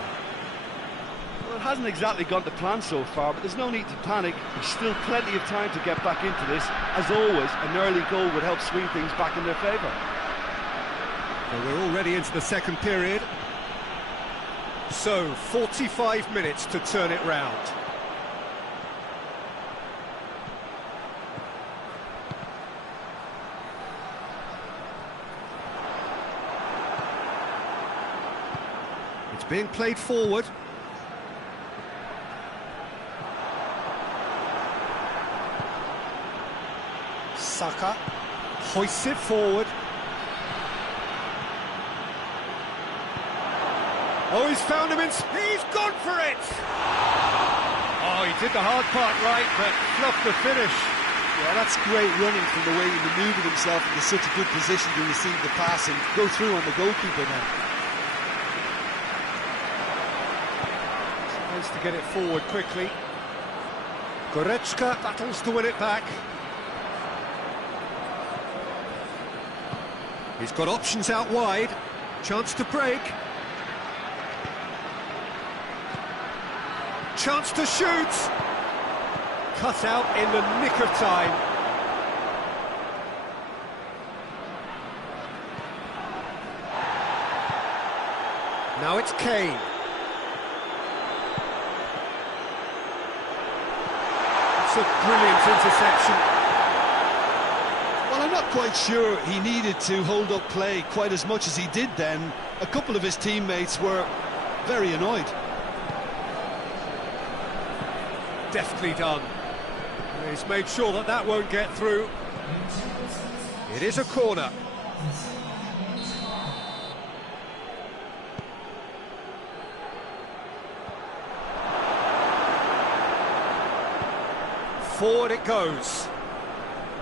Well, it hasn't exactly gone to plan so far, but there's no need to panic. There's still plenty of time to get back into this. As always, an early goal would help swing things back in their favour. Well, we're already into the second period, so 45 minutes to turn it round. It's being played forward. Saka hoists it forward. Oh, he's found him he's gone for it! Oh, he did the hard part right, but fluffed the finish. Yeah, that's great running from the way he manoeuvred himself into such a good position to receive the pass and go through on the goalkeeper now. Tries to get it forward quickly. Goretzka battles to win it back. He's got options out wide. Chance to break. Chance to shoot. Cut out in the nick of time. Now it's Kane. It's a brilliant interception. Well, I'm not quite sure he needed to hold up play quite as much as he did then. A couple of his teammates were very annoyed. Deftly done. He's made sure that that won't get through. It is a corner. Forward it goes.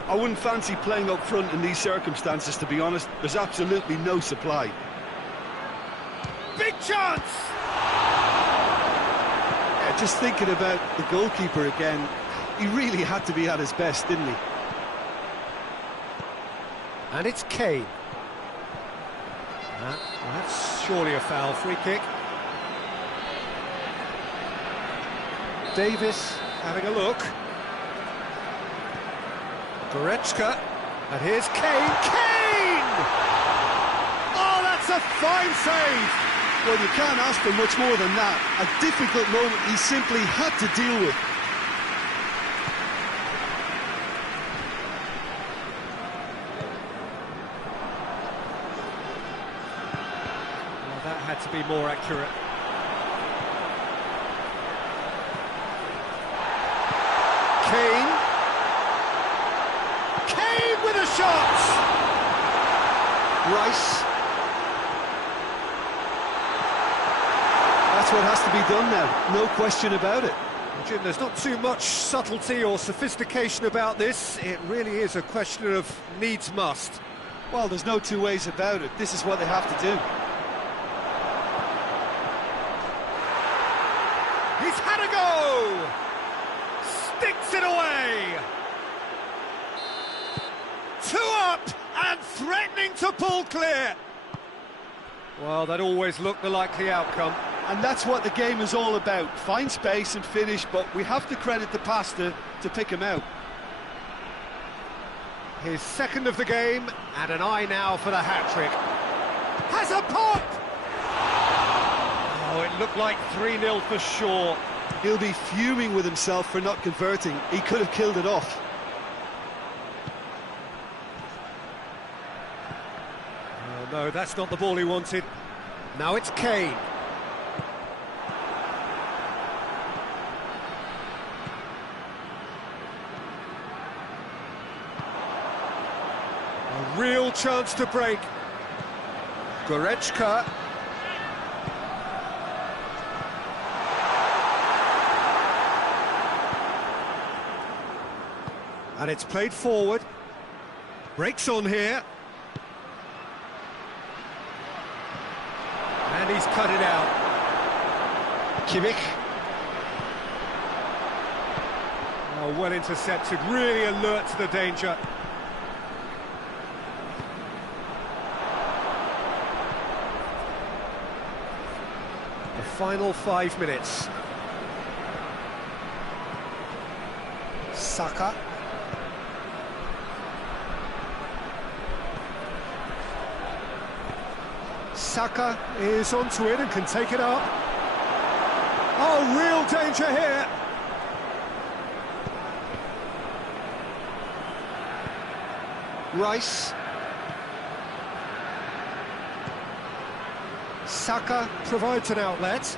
I wouldn't fancy playing up front in these circumstances, to be honest. There's absolutely no supply. Big chance! Yeah, just thinking about the goalkeeper again, he really had to be at his best, didn't he? And it's Kane. Well, that's surely a foul. Free kick. Davis having a look. Goretzka, and here's Kane. Kane! Oh, that's a fine save! Well, you can't ask for much more than that. A difficult moment he simply had to deal with. Well, that had to be more accurate. Kane. With a shot! Rice. That's what has to be done now, no question about it. Jim, there's not too much subtlety or sophistication about this. It really is a question of needs must. Well, there's no two ways about it. This is what they have to do. He's had a go! Sticks it away! 2 up and threatening to pull clear. Well, that always looked the likely outcome. And that's what the game is all about. Find space and finish, but we have to credit the pass to pick him out. His second of the game, and an eye now for the hat-trick. Has a pop! Oh, it looked like 3-0 for sure. He'll be fuming with himself for not converting. He could have killed it off. Oh, no, that's not the ball he wanted. Now it's Kane. A real chance to break. Goretzka. And it's played forward. Breaks on here. And he's cut it out. Kimmich. Oh, well intercepted, really alert to the danger. The final 5 minutes. Saka. Saka is onto it and can take it up. Oh, real danger here. Rice. Saka provides an outlet.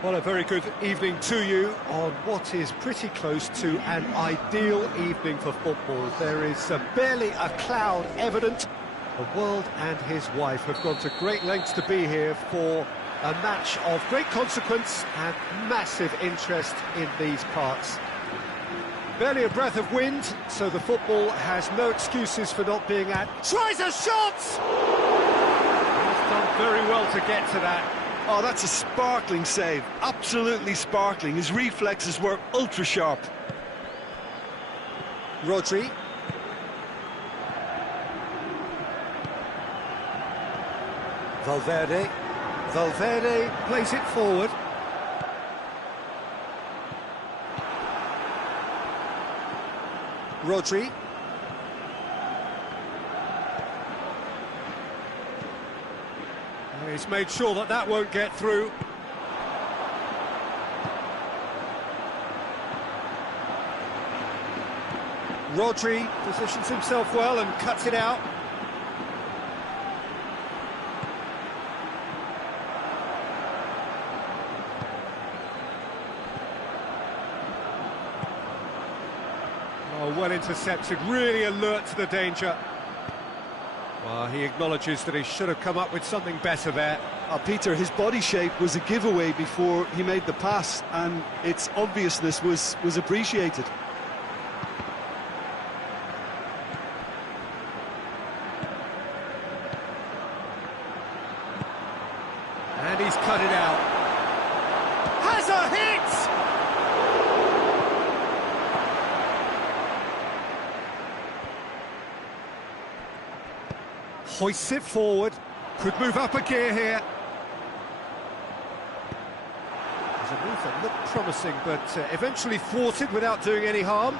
Well, a very good evening to you on what is pretty close to an ideal evening for football. There is barely a cloud evident. The world and his wife have gone to great lengths to be here for a match of great consequence and massive interest in these parts. Barely a breath of wind, so the football has no excuses for not being at. Tries a shot! He's done very well to get to that. Oh, that's a sparkling save, absolutely sparkling. His reflexes were ultra-sharp. Rodri. Valverde. Valverde plays it forward. Rodri. He's made sure that that won't get through. Rodri positions himself well and cuts it out. Oh, well intercepted, really alert to the danger. Well, he acknowledges that he should have come up with something better there. Peter, his body shape was a giveaway before he made the pass, and its obviousness was appreciated. And he's cut it out. Has a hit! Hoists it forward. Could move up a gear here. There's a move that looked promising, but eventually thwarted without doing any harm.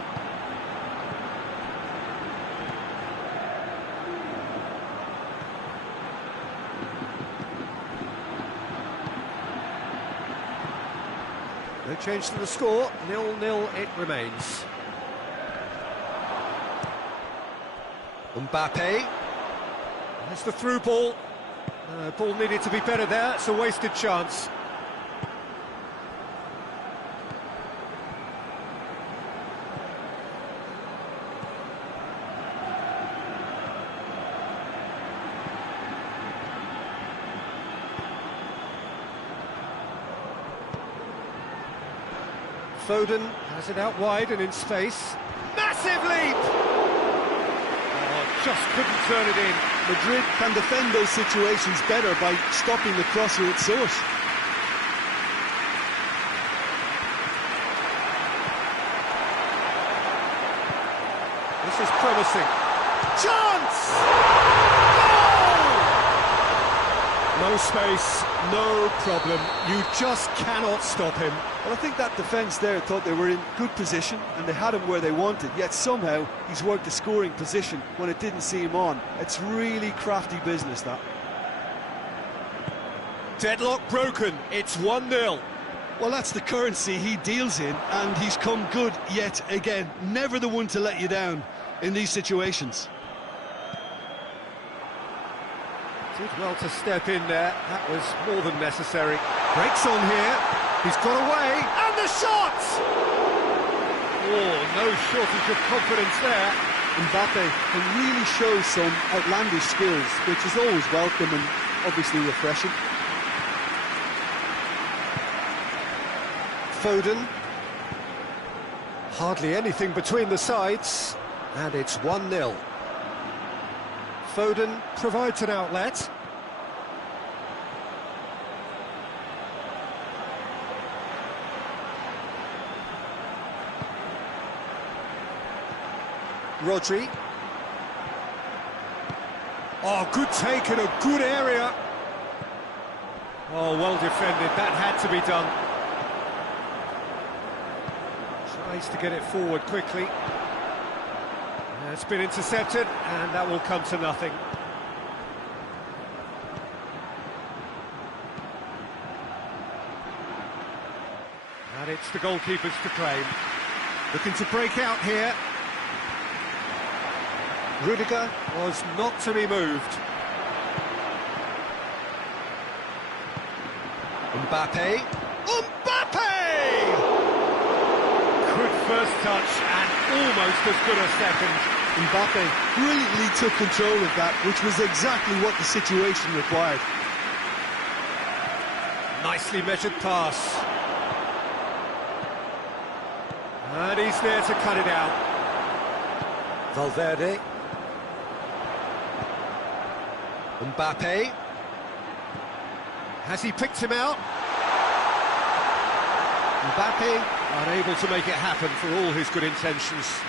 No change to the score, 0-0 it remains. Mbappe. There's the through ball. Ball needed to be better there, it's a wasted chance. Foden has it out wide and in space. Massive leap! Oh, just couldn't turn it in. Madrid can defend those situations better by stopping the crosser at source. This is promising. Chance! Goal! No space, no problem. You just cannot stop him. Well, I think that defence there thought they were in good position and they had him where they wanted, yet somehow he's worked the scoring position when it didn't see him on. It's really crafty business, that. Deadlock broken, it's 1-0. Well, that's the currency he deals in, and he's come good yet again. Never the one to let you down in these situations. Did well to step in there, that was more than necessary. Breaks on here, he's got away, and the shot! Oh, no shortage of confidence there. Mbappe can really show some outlandish skills, which is always welcome and obviously refreshing. Foden. Hardly anything between the sides, and it's 1-0. Foden provides an outlet. Rodri. Oh, good take in a good area. Oh, well defended, that had to be done. Tries to get it forward quickly. It's been intercepted, and that will come to nothing. And it's the goalkeepers to claim. Looking to break out here. Rudiger was not to be moved. Mbappe. Mbappe! Good first touch and almost as good a second. Mbappe brilliantly took control of that, which was exactly what the situation required. Nicely measured pass. And he's there to cut it out. Valverde. Mbappe. Has he picked him out? Mbappe unable to make it happen for all his good intentions.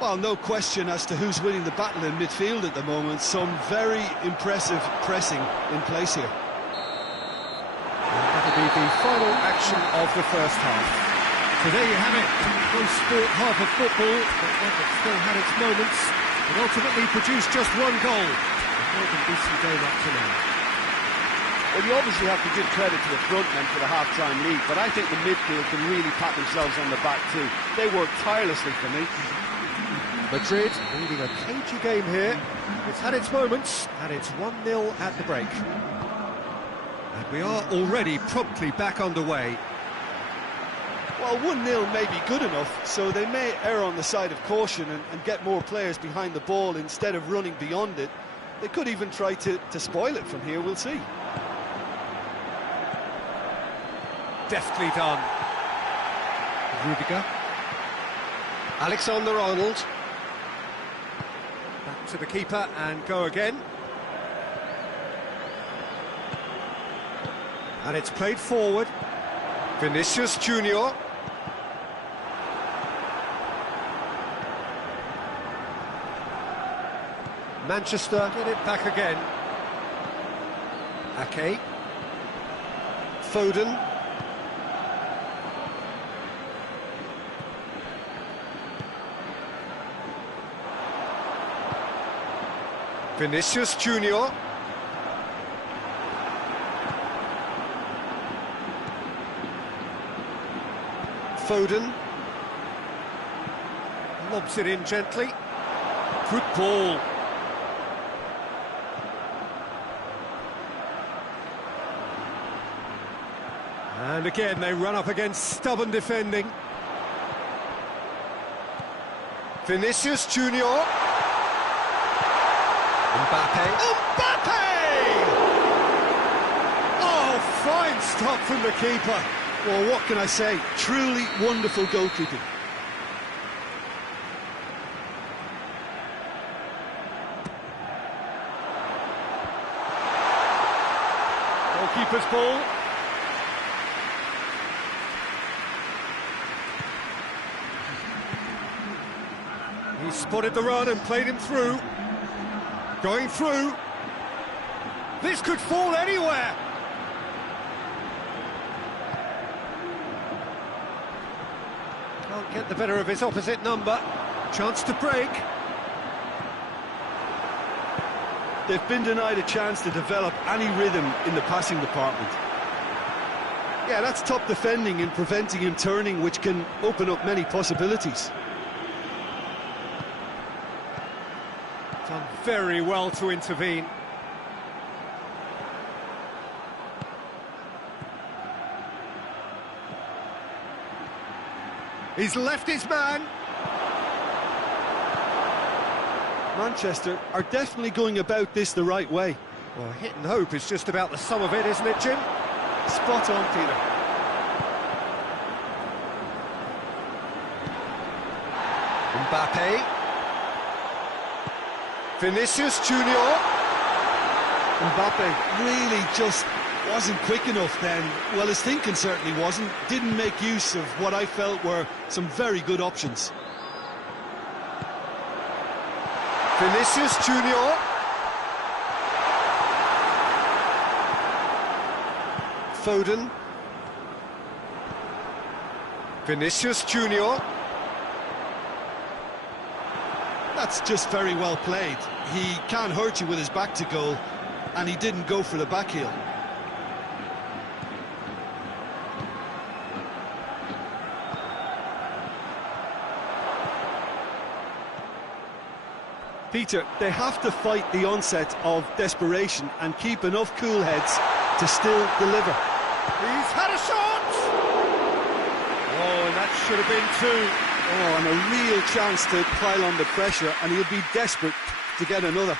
Well, Well, no question as to who's winning the battle in midfield at the moment. Some very impressive pressing in place here. That'll be the final action of the first half. So there you have it, one sport, half of football, but one that still had its moments, and ultimately produced just one goal. A more than decent game up to now. Well, you obviously have to give credit to the front men for the half-time lead, but I think the midfield can really pat themselves on the back too. They worked tirelessly for me. Madrid leading a cagey game here. It's had its moments, and it's 1-0 at the break. And we are already promptly back underway. Well, 1-0 may be good enough, so they may err on the side of caution and get more players behind the ball instead of running beyond it. They could even try to spoil it from here, we'll see. Deftly done. Rudiger. Alexander-Arnold. Back to the keeper and go again. And it's played forward. Vinicius Junior. Manchester get it back again. Ake. Foden. Vinicius Junior. Foden. Lobs it in gently. Good ball. And again they run up against stubborn defending. Vinicius Junior. Mbappe. Oh, fine stop from the keeper. Well, what can I say? Truly wonderful goalkeeping. Goalkeeper's ball. He spotted the run and played him through. Going through. This could fall anywhere. Can't get the better of his opposite number. Chance to break. They've been denied a chance to develop any rhythm in the passing department. Yeah, that's top defending and preventing him turning, which can open up many possibilities. Done very well to intervene. He's left his man. Manchester are definitely going about this the right way. Well, hit and hope is just about the sum of it, isn't it, Jim? Spot on, Peter. Mbappe. Vinicius Junior. Mbappe really just wasn't quick enough then. Well, his thinking certainly wasn't. Didn't make use of what I felt were some very good options. Vinicius Junior. Foden. Vinicius Junior. That's just very well played. He can't hurt you with his back to goal, and he didn't go for the back heel. Peter, they have to fight the onset of desperation and keep enough cool heads to still deliver. He's had a shot! Oh, and that should have been two. Oh, and a real chance to pile on the pressure, and he'll be desperate to get another.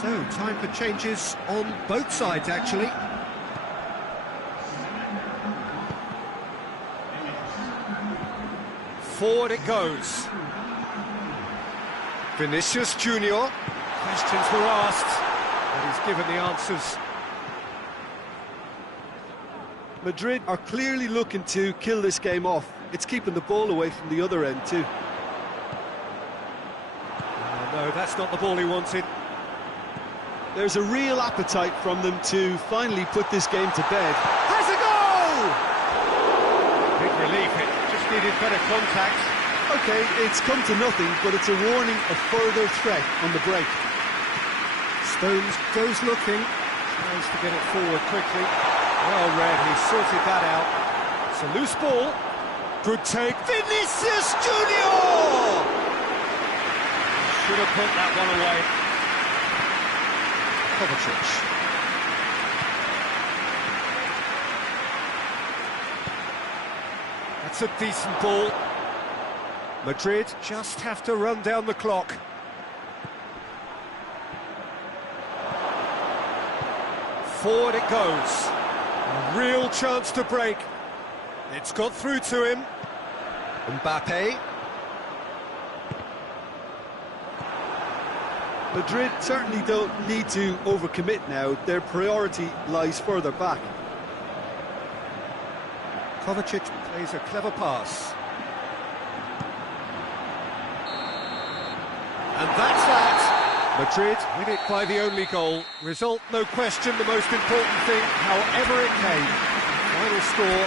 So, time for changes on both sides, actually. Forward it goes. Vinicius Junior. Questions were asked, but he's given the answers. Madrid are clearly looking to kill this game off. It's keeping the ball away from the other end too. Oh, no, that's not the ball he wanted. There's a real appetite from them to finally put this game to bed. Has a goal! Big relief, it just needed better contact. Okay, it's come to nothing, but it's a warning of further threat on the break. Stones goes looking, tries to get it forward quickly. Well read, he sorted that out. It's a loose ball. Good take, Vinicius Junior! Should have put that one away. Kovacic. That's a decent ball. Madrid just have to run down the clock. Forward it goes. A real chance to break. It's got through to him. Mbappe. Madrid certainly don't need to overcommit now. Their priority lies further back. Kovacic plays a clever pass. And that's that. Madrid win it by the only goal. Result, no question, the most important thing, however it came. Final score,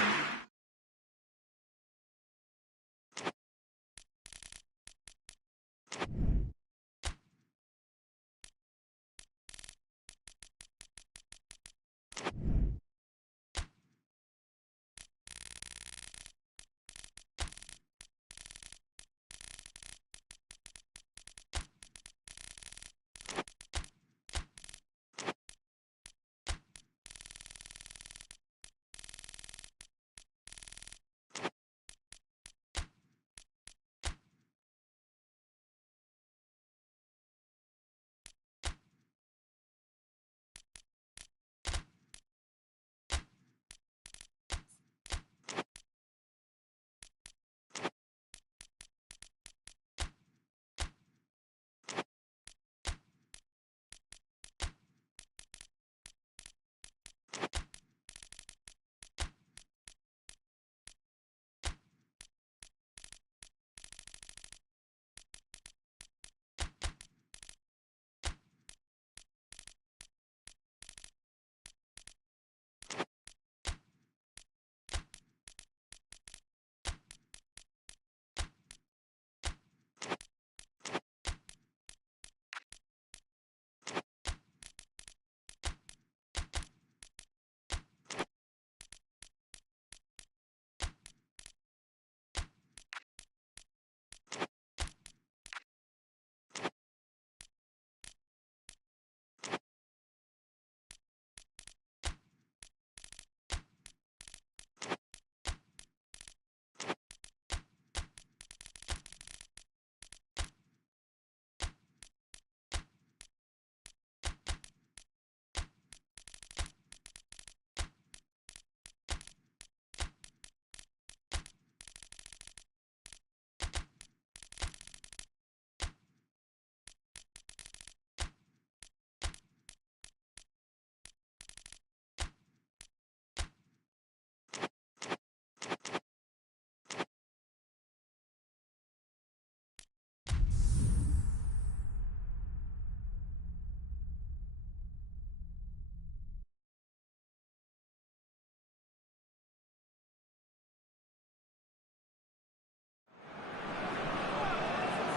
1-0.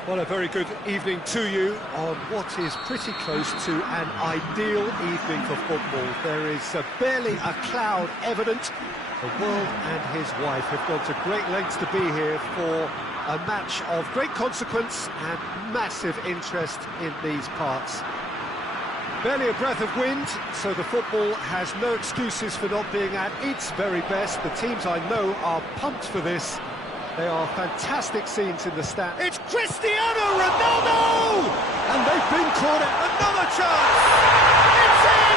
Well, a very good evening to you on what is pretty close to an ideal evening for football. There is barely a cloud evident. The world and his wife have gone to great lengths to be here for a match of great consequence and massive interest in these parts. Barely a breath of wind, so the football has no excuses for not being at its very best. The teams I know are pumped for this. They are fantastic scenes in the stand. It's Cristiano Ronaldo! And they've been cornered. Another chance! It's in!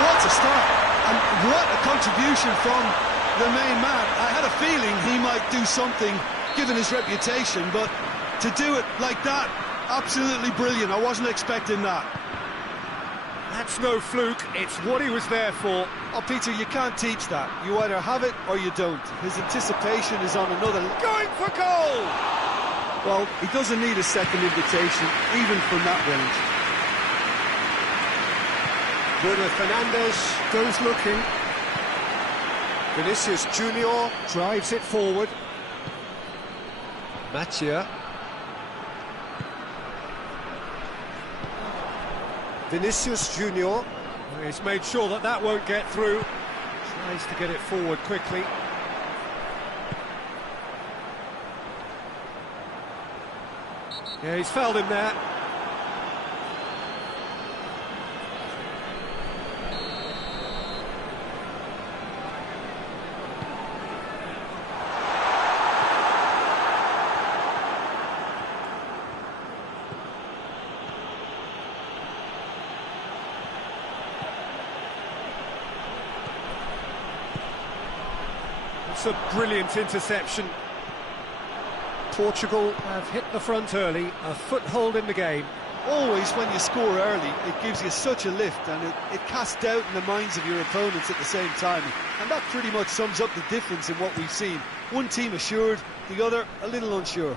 What a start, and what a contribution from the main man. I had a feeling he might do something, given his reputation, but to do it like that, absolutely brilliant. I wasn't expecting that. That's no fluke, it's what he was there for. Oh, Peter, you can't teach that. You either have it or you don't. His anticipation is on another... Going for goal! Well, he doesn't need a second invitation, even from that range. Bruno Fernandes goes looking. Vinicius Junior drives it forward. Mathieu. Vinicius Junior. He's made sure that that won't get through. Tries to get it forward quickly. Yeah, he's fouled him there. It's a brilliant interception. Portugal have hit the front early, a foothold in the game. Always when you score early, it gives you such a lift, and it casts doubt in the minds of your opponents at the same time. And that pretty much sums up the difference in what we've seen. One team assured, the other a little unsure.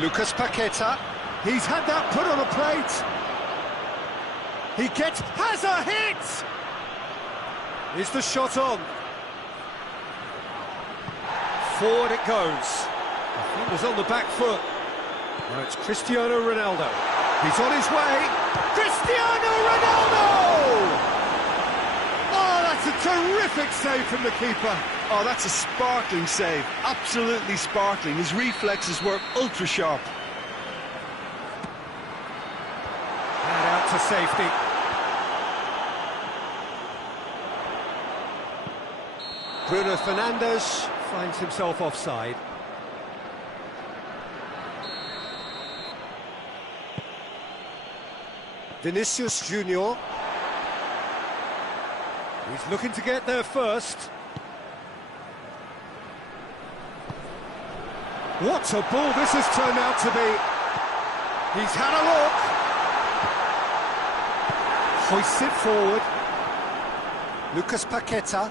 Lucas Paqueta, he's had that put on a plate. Has a hit! Is the shot on? Forward it goes. The feet was on the back foot. Now it's Cristiano Ronaldo. He's on his way. Cristiano Ronaldo! Oh, that's a terrific save from the keeper. Oh, that's a sparkling save. Absolutely sparkling. His reflexes were ultra sharp. And out to safety. Bruno Fernandes finds himself offside. Vinicius Junior. He's looking to get there first. What a ball this has turned out to be. He's had a look. Hoists it forward. Lucas Paqueta.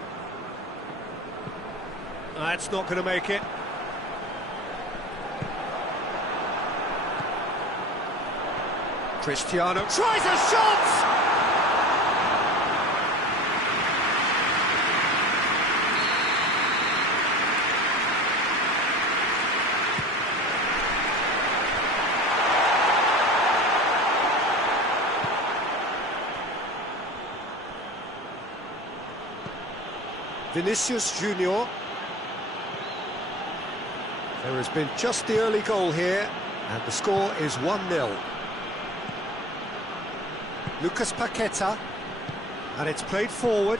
That's not going to make it. Cristiano tries a shot! Vinicius Junior. There has been just the early goal here, and the score is 1-0. Lucas Paqueta, and it's played forward.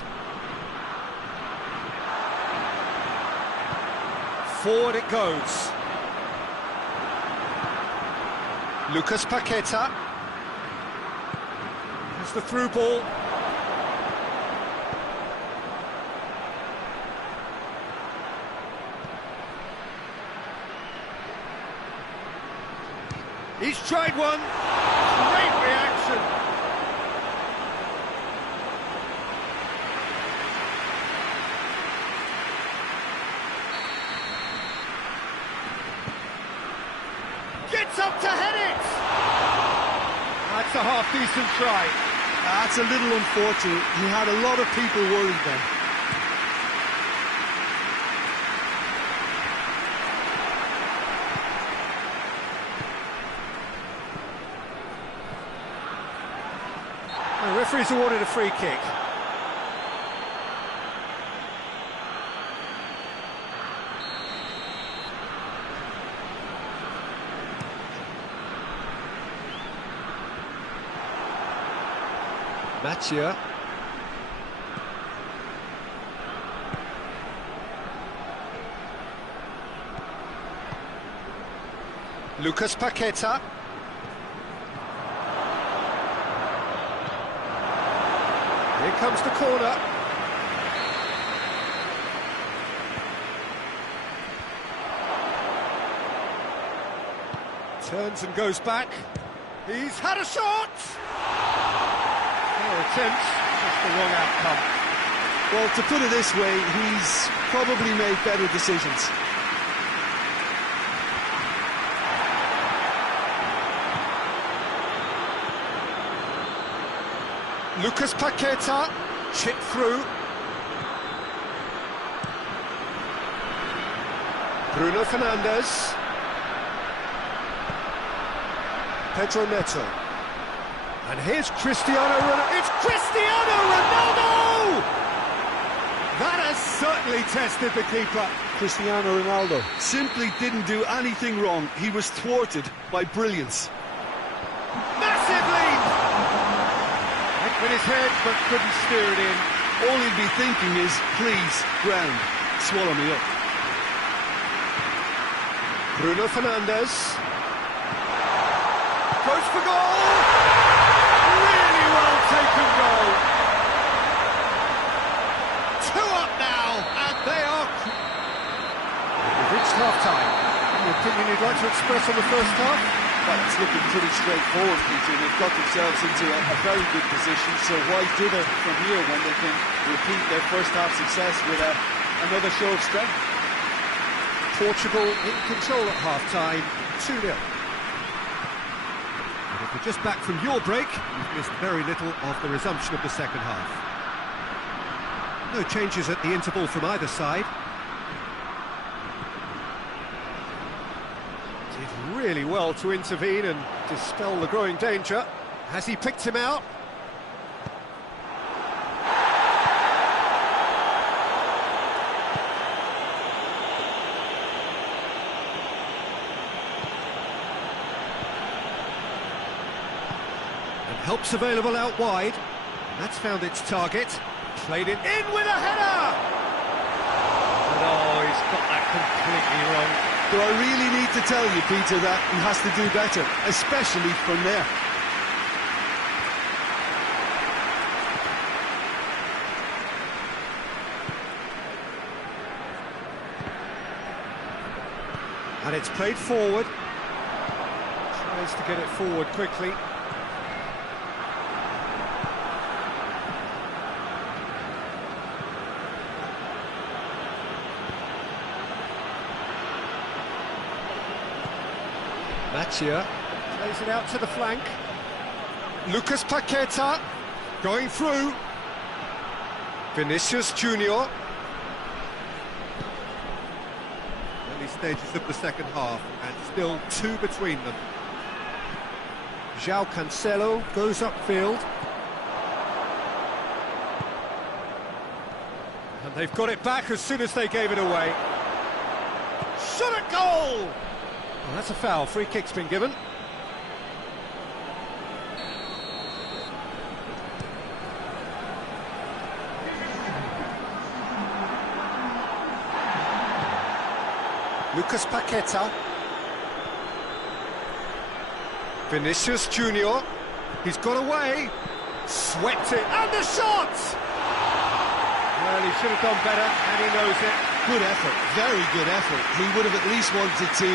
Forward it goes. Lucas Paqueta. There's the through ball. He's tried one. Great reaction. Gets up to head it. That's a half-decent try. That's a little unfortunate. He had a lot of people worried then. The referee's awarded a free kick. Mathieu. Lucas Paqueta. Here comes the corner. Turns and goes back. He's had a shot! No attempt, just the wrong outcome. Well, to put it this way, he's probably made better decisions. Lucas Paqueta, chip through. Bruno Fernandes. Pedro Neto. And here's Cristiano Ronaldo. It's Cristiano Ronaldo! That has certainly tested the keeper. Cristiano Ronaldo simply didn't do anything wrong. He was thwarted by brilliance. Massive lead! With his head, but couldn't steer it in. All he'd be thinking is, please, ground, swallow me up. Bruno Fernandes. Goes for goal! Really well taken goal. 2 up now, and they are... We've reached half-time. Any opinion you'd like to express on the first half? Well, it's looking pretty straightforward, Peter. They've got themselves into a very good position, so why dither from here when they can repeat their first half success with another show of strength? Portugal in control at half-time, 2-0. And if you're just back from your break, you've missed very little of the resumption of the second half. No changes at the interval from either side. Did really well to intervene and dispel the growing danger. Has he picked him out? And help's available out wide. That's found its target. Played it in with a header! And oh, he's got that completely wrong. Do I really need to tell you, Peter, that he has to do better, especially from there? And it's played forward. Tries to get it forward quickly. Mathieu plays it out to the flank. Lucas Paqueta going through. Vinicius Junior. Early stages of the second half, and still 2 between them. João Cancelo goes upfield. And they've got it back as soon as they gave it away. Shot at goal! Well, that's a foul. Free kick's been given. Lucas Paqueta. Vinicius Junior. He's got away. Swept it. And the shot! Well, he should have done better, and he knows it. Good effort, very good effort. He would have at least wanted to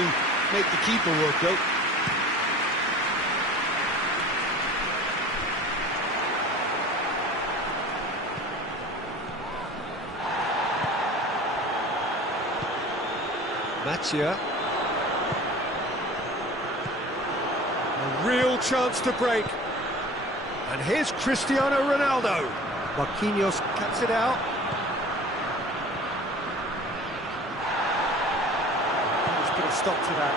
make the keeper work, though. Mathieu. A real chance to break. And here's Cristiano Ronaldo. Marquinhos cuts it out. Let's put a stop to that.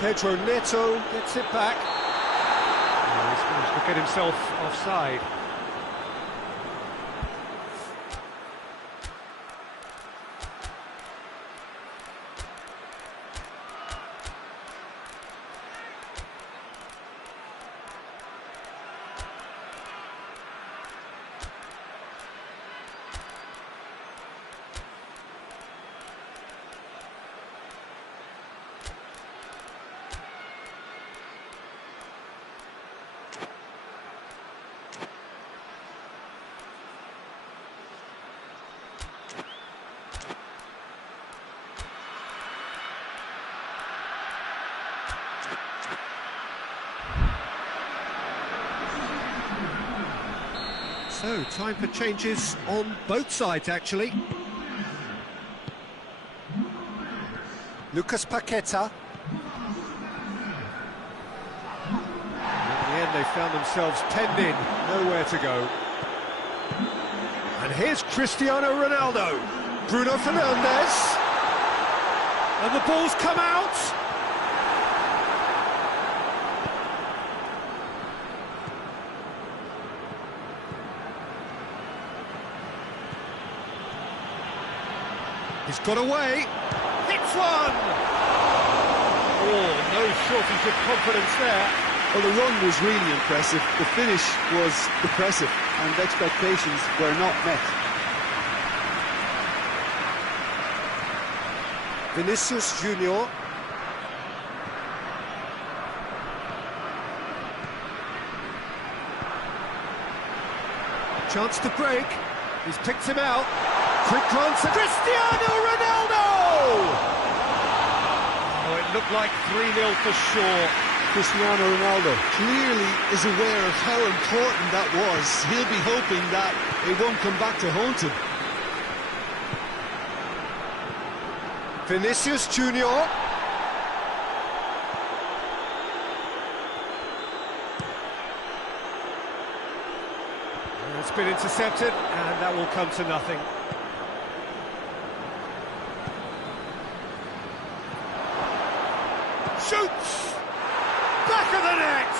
Pedro Neto gets it back. Oh, he's managed to get himself offside. So, time for changes on both sides, actually. Lucas Paqueta. In the end, they found themselves penned in, nowhere to go. And here's Cristiano Ronaldo. Bruno Fernandes. And the ball's come out. He's got away. Hits one! Oh, no shortage of confidence there. Well, the run was really impressive. The finish was depressive, and expectations were not met. Vinicius Junior. Chance to break. He's picked him out. Quick glance at Cristiano Ronaldo! Oh, it looked like 3-0 for sure. Cristiano Ronaldo clearly is aware of how important that was. He'll be hoping that it won't come back to haunt him. Vinicius Junior. It's been intercepted, and that will come to nothing. Shoots! Back of the net!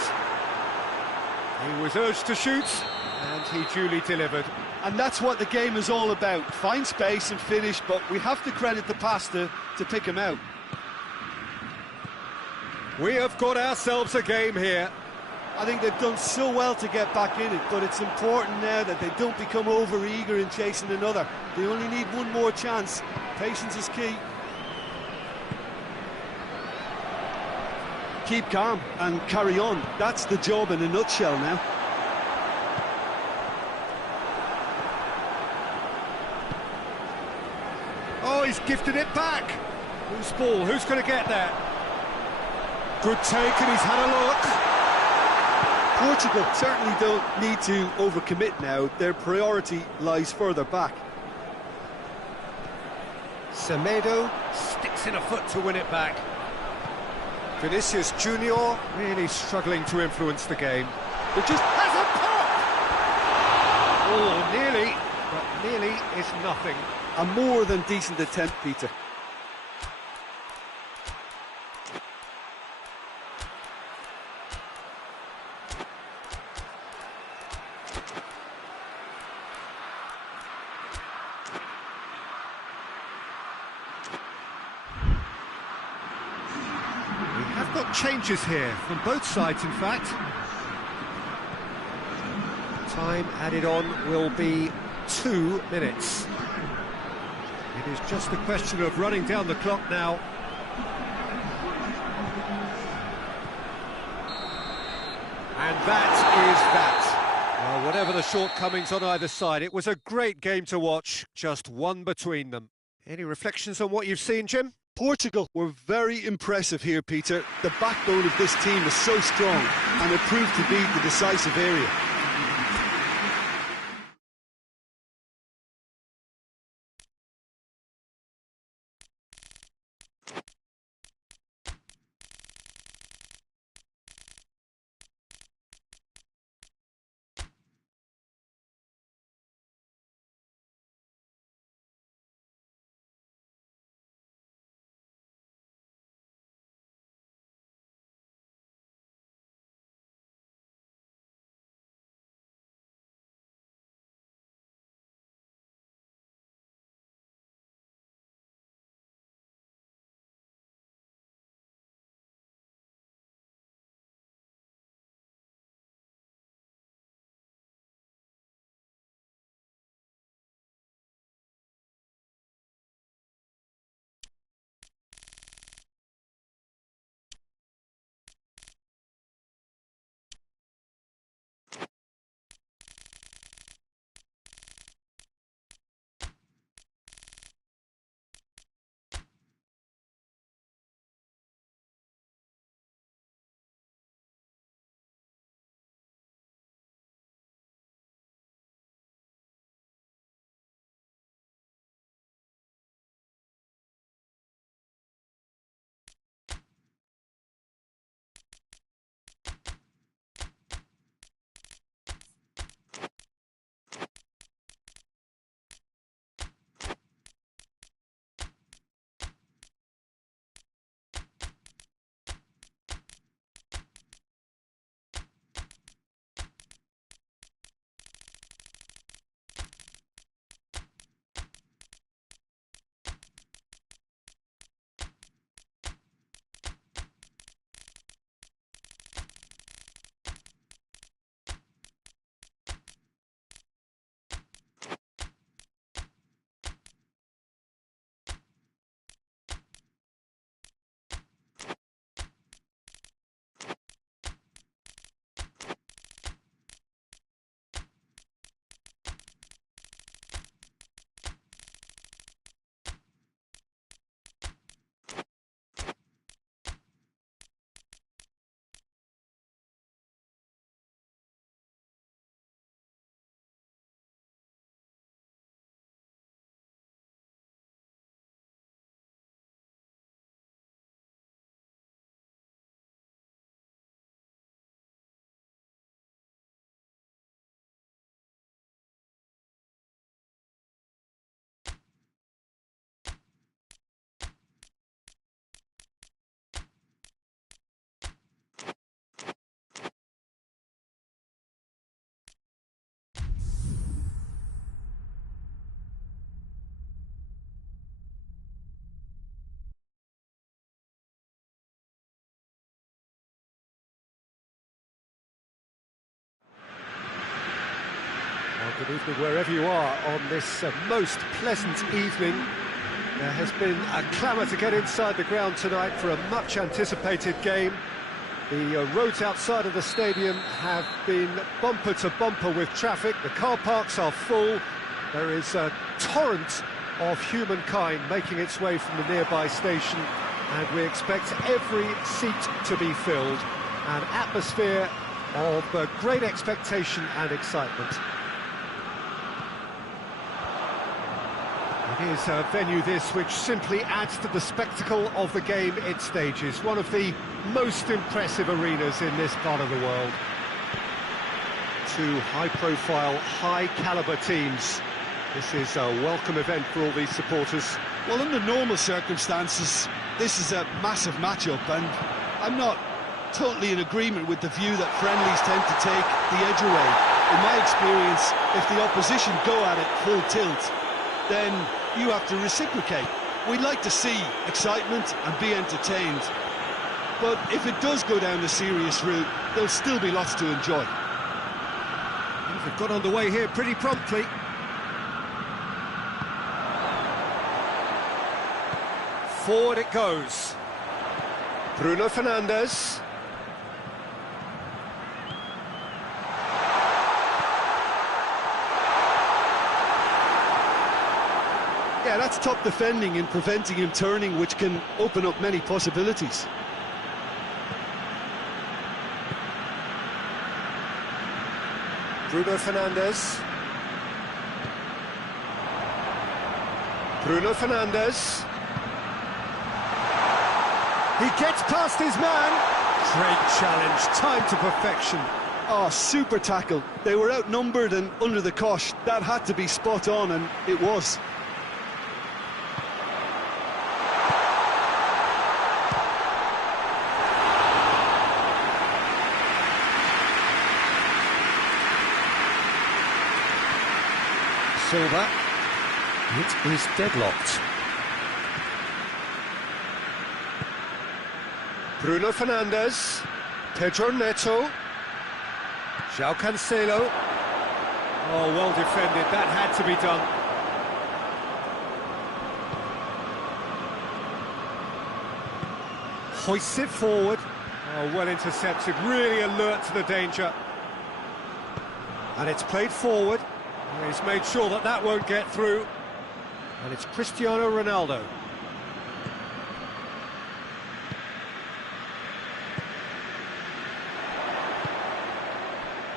He was urged to shoot, and he duly delivered. And that's what the game is all about. Find space and finish, but we have to credit the pass to pick him out. We have got ourselves a game here. I think they've done so well to get back in it, but it's important now that they don't become over-eager in chasing another. They only need one more chance. Patience is key. Keep calm and carry on. That's the job in a nutshell now. Oh, he's gifted it back. Who's ball? Who's going to get there? Good take, and he's had a look. Portugal certainly don't need to overcommit now. Their priority lies further back. Semedo sticks in a foot to win it back. Vinicius Junior really struggling to influence the game. It just has a pop! Oh, nearly, but nearly is nothing. a more than decent attempt, Peter. Changes here from both sides, in fact. Time added on will be 2 minutes. It is just a question of running down the clock now. And that is that. Well, whatever the shortcomings on either side, it was a great game to watch, just one between them. Any reflections on what you've seen, Jim? Portugal were very impressive here, Peter. The backbone of this team is so strong, and it proved to be the decisive area. Good evening wherever you are on this most pleasant evening. There has been a clamour to get inside the ground tonight for a much-anticipated game. The roads outside of the stadium have been bumper to bumper with traffic. The car parks are full. There is a torrent of humankind making its way from the nearby station, and we expect every seat to be filled. An atmosphere of great expectation and excitement. It is a venue this which simply adds to the spectacle of the game it stages. One of the most impressive arenas in this part of the world. Two high-profile, high-caliber teams. This is a welcome event for all these supporters. Well, under normal circumstances, this is a massive matchup, and I'm not totally in agreement with the view that friendlies tend to take the edge away. In my experience, if the opposition go at it full tilt, then you have to reciprocate. We'd like to see excitement and be entertained, but if it does go down the serious route, there'll still be lots to enjoy. They've got underway here pretty promptly. Forward it goes. Bruno Fernandes. Yeah, that's top defending and preventing him turning, which can open up many possibilities. Bruno Fernandes. Bruno Fernandes. He gets past his man. Great challenge, time to perfection. Oh, super tackle. They were outnumbered and under the cosh. That had to be spot on, and it was. Silva. It is deadlocked. Bruno Fernandes. Pedro Neto. João Cancelo. Oh, well defended. That had to be done. Hoists it forward. Oh, well intercepted. Really alert to the danger. And it's played forward. He's made sure that that won't get through. And it's Cristiano Ronaldo.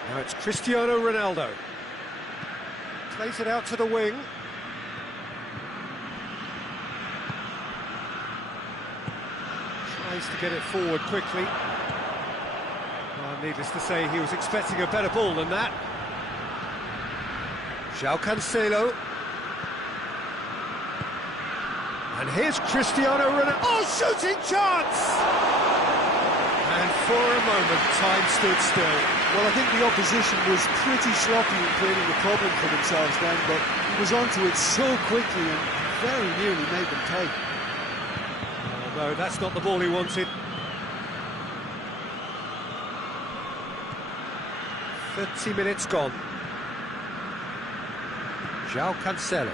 Now it's Cristiano Ronaldo. Plays it out to the wing. Tries to get it forward quickly. Well, needless to say, he was expecting a better ball than that. João Cancelo. And here's Cristiano Ronaldo. Oh, shooting chance! And for a moment, time stood still. Well, I think the opposition was pretty sloppy in creating a problem for themselves then, but he was onto it so quickly and very nearly made them pay. Oh, no, that's not the ball he wanted. 30 minutes gone. João Cancelo.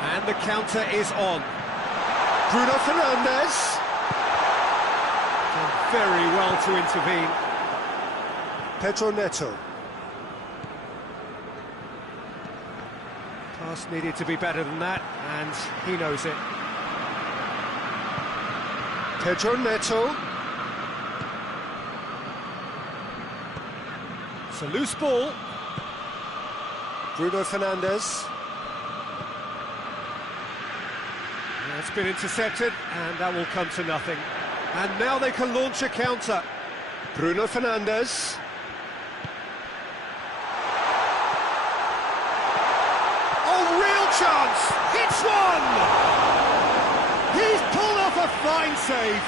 And the counter is on. Bruno Fernandes. Done very well to intervene. Pedro Neto. Pass needed to be better than that, and he knows it. Pedro Neto. It's a loose ball. Bruno Fernandes. It's been intercepted, and that will come to nothing. And now they can launch a counter. Bruno Fernandes. Oh, real chance! Hits one! He's pulled off a fine save.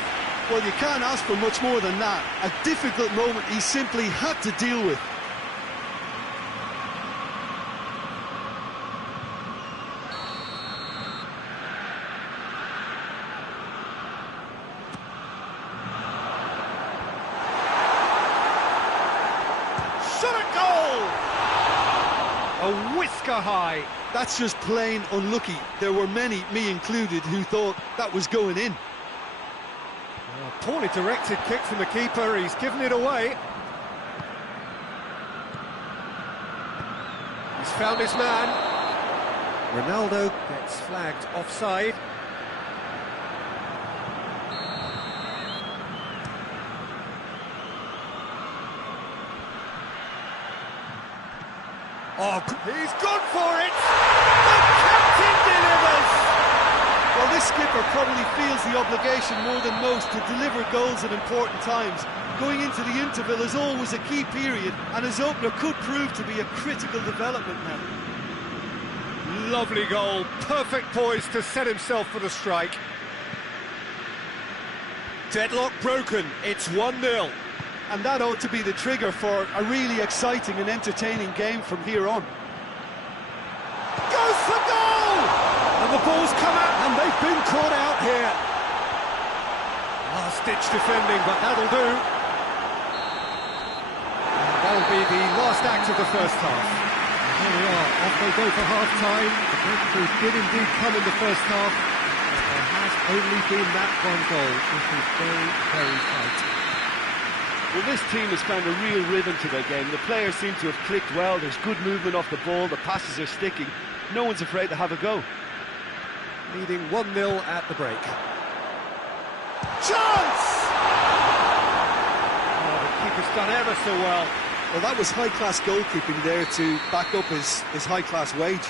Well, you can't ask for much more than that. A difficult moment he simply had to deal with. Shot at goal! a whisker high. That's just plain unlucky. There were many, me included, who thought that was going in. A poorly directed kick from the keeper, he's given it away. He's found his man. Ronaldo gets flagged offside. Oh, he's gone for it! The captain delivers! Well, this skipper probably feels the obligation more than most to deliver goals at important times. Going into the interval is always a key period, and his opener could prove to be a critical development now. Lovely goal, perfect poise to set himself for the strike. Deadlock broken, it's 1-0. And that ought to be the trigger for a really exciting and entertaining game from here on. Goes for goal! And the ball's come out, and they've been caught out here. Last-ditch defending, but that'll do. And that'll be the last act of the first half. And here we are, off they go for half-time. The breakthrough did indeed come in the first half, but there has only been that one goal, which is very, very tight. Well, this team has found a real rhythm to their game. The players seem to have clicked well. There's good movement off the ball. The passes are sticking. No one's afraid to have a go. Leading 1-0 at the break. Chance! Oh, the keeper's done ever so well. Well, that was high-class goalkeeping there to back up his high-class wage.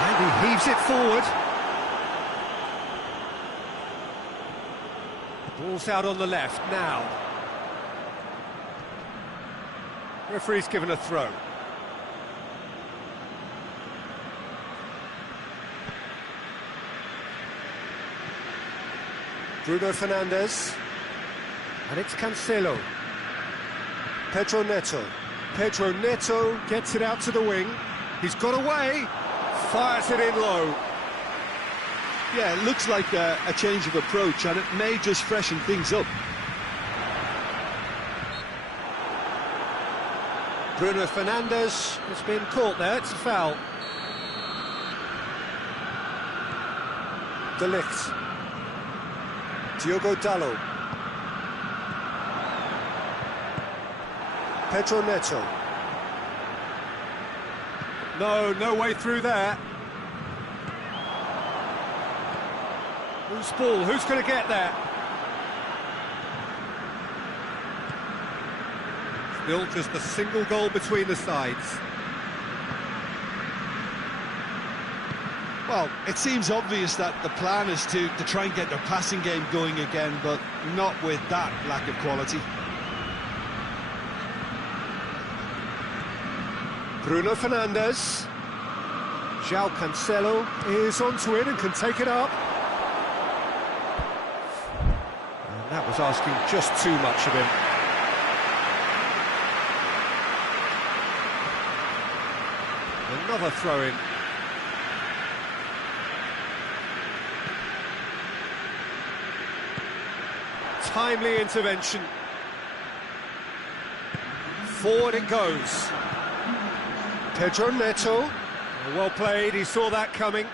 And he heaves it forward. Ball's out on the left now. Referee's given a throw. Bruno Fernandes. And it's Cancelo. Pedro Neto. Pedro Neto gets it out to the wing. He's got away. Fires it in low. Yeah, it looks like a change of approach, and it may just freshen things up. Bruno Fernandes has been caught there, it's a foul. De Ligt. Diogo Dalot. Pedro Neto. No way through there. Who's ball? Who's going to get there? Still just a single goal between the sides. Well, it seems obvious that the plan is to try and get their passing game going again, but not with that lack of quality. Bruno Fernandes. João Cancelo is onto it and can take it up. And that was asking just too much of him. Another throw-in. Timely intervention. Forward it goes. Pedro Neto. Well played, he saw that coming.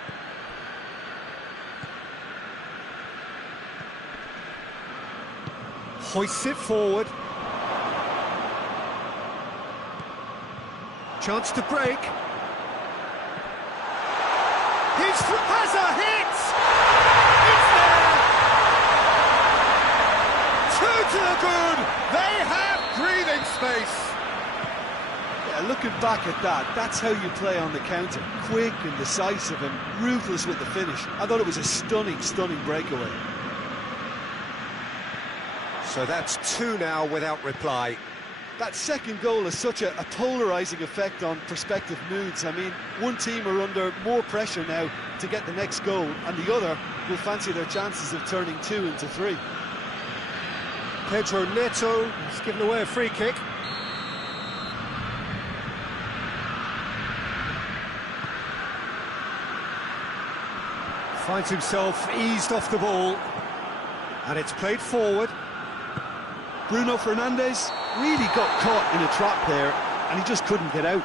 Hoists it forward. Chance to break. Has a hit! It's there! Two to the good! They have breathing space! Yeah, looking back at that, that's how you play on the counter. Quick and decisive and ruthless with the finish. I thought it was a stunning breakaway. So that's two now without reply. That second goal has such a polarising effect on prospective moods. I mean, one team are under more pressure now to get the next goal, and the other will fancy their chances of turning 2 into 3. Pedro Neto has given away a free kick. Finds himself eased off the ball, and it's played forward. Bruno Fernandes Really got caught in a trap there, and he just couldn't get out.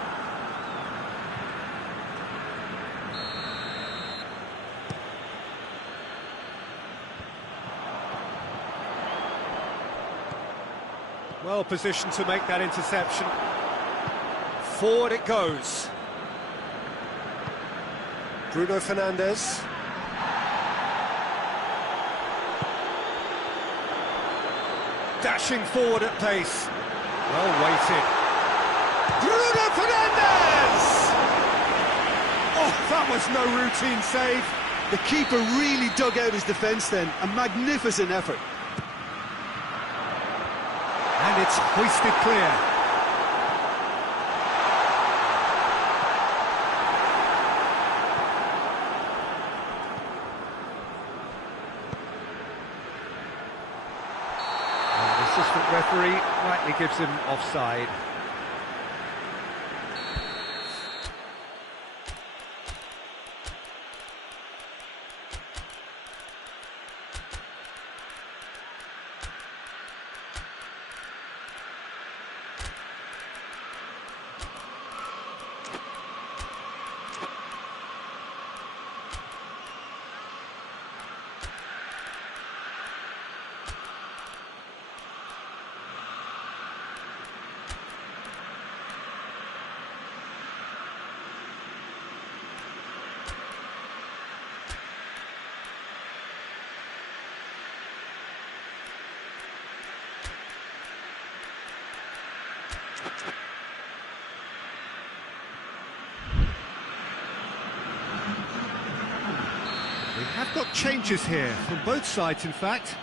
Well positioned to make that interception. Forward it goes. Bruno Fernandes. Dashing forward at pace. Well weighted. Bruno Fernandes! Oh, that was no routine save. The keeper really dug out his defence then. A magnificent effort. And it's hoisted clear. And the assistant referee rightly gives him offside. We have got changes here, from both sides in fact.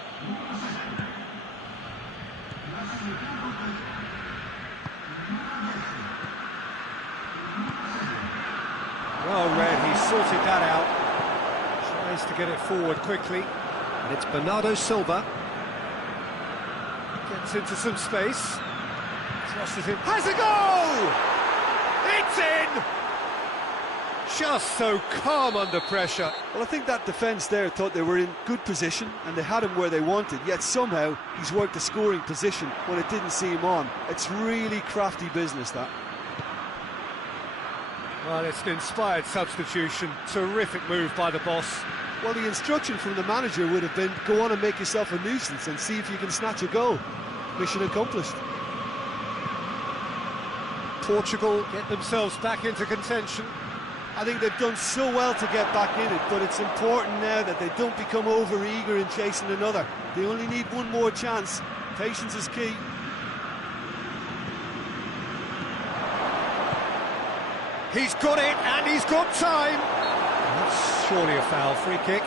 Well read, he sorted that out. Tries to get it forward quickly. And it's Bernardo Silva. Gets into some space. Crosses it. Has a goal! It's in! Just so calm under pressure. Well, I think that defence there thought they were in good position and they had him where they wanted, yet somehow he's worked the scoring position when it didn't see him on. It's really crafty business, that. Well, it's an inspired substitution. Terrific move by the boss. Well, the instruction from the manager would have been, go on and make yourself a nuisance and see if you can snatch a goal. Mission accomplished. Portugal get themselves back into contention. I think they've done so well to get back in it, but it's important now that they don't become over-eager in chasing another. They only need one more chance. Patience is key. He's got it, and he's got time. That's surely a foul, free kick.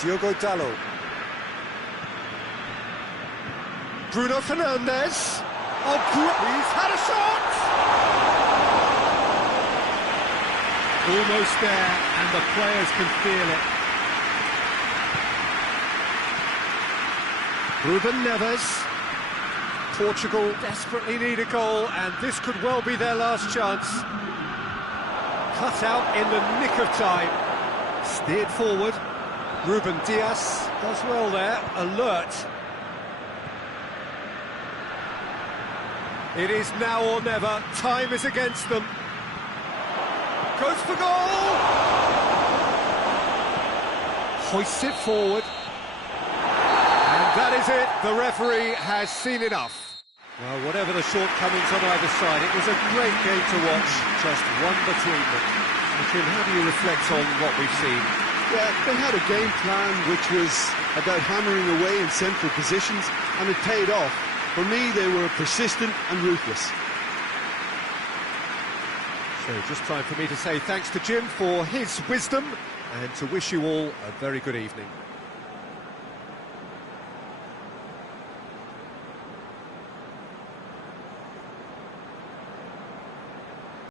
Diogo Dalot. Bruno Fernandes. Oh, he's had a shot! Almost there, and the players can feel it. Ruben Neves. Portugal desperately need a goal, and this could well be their last chance. Cut out in the nick of time. Steered forward. Ruben Dias does well there, alert. It is now or never, time is against them. Goes for goal! Hoists it forward. And that is it, the referee has seen enough. Well, whatever the shortcomings on either side, it was a great game to watch, just one between them. Tim, how do you reflect on what we've seen? Yeah, they had a game plan which was about hammering away in central positions, and it paid off. For me, they were persistent and ruthless. So just time for me to say thanks to Jim for his wisdom and to wish you all a very good evening.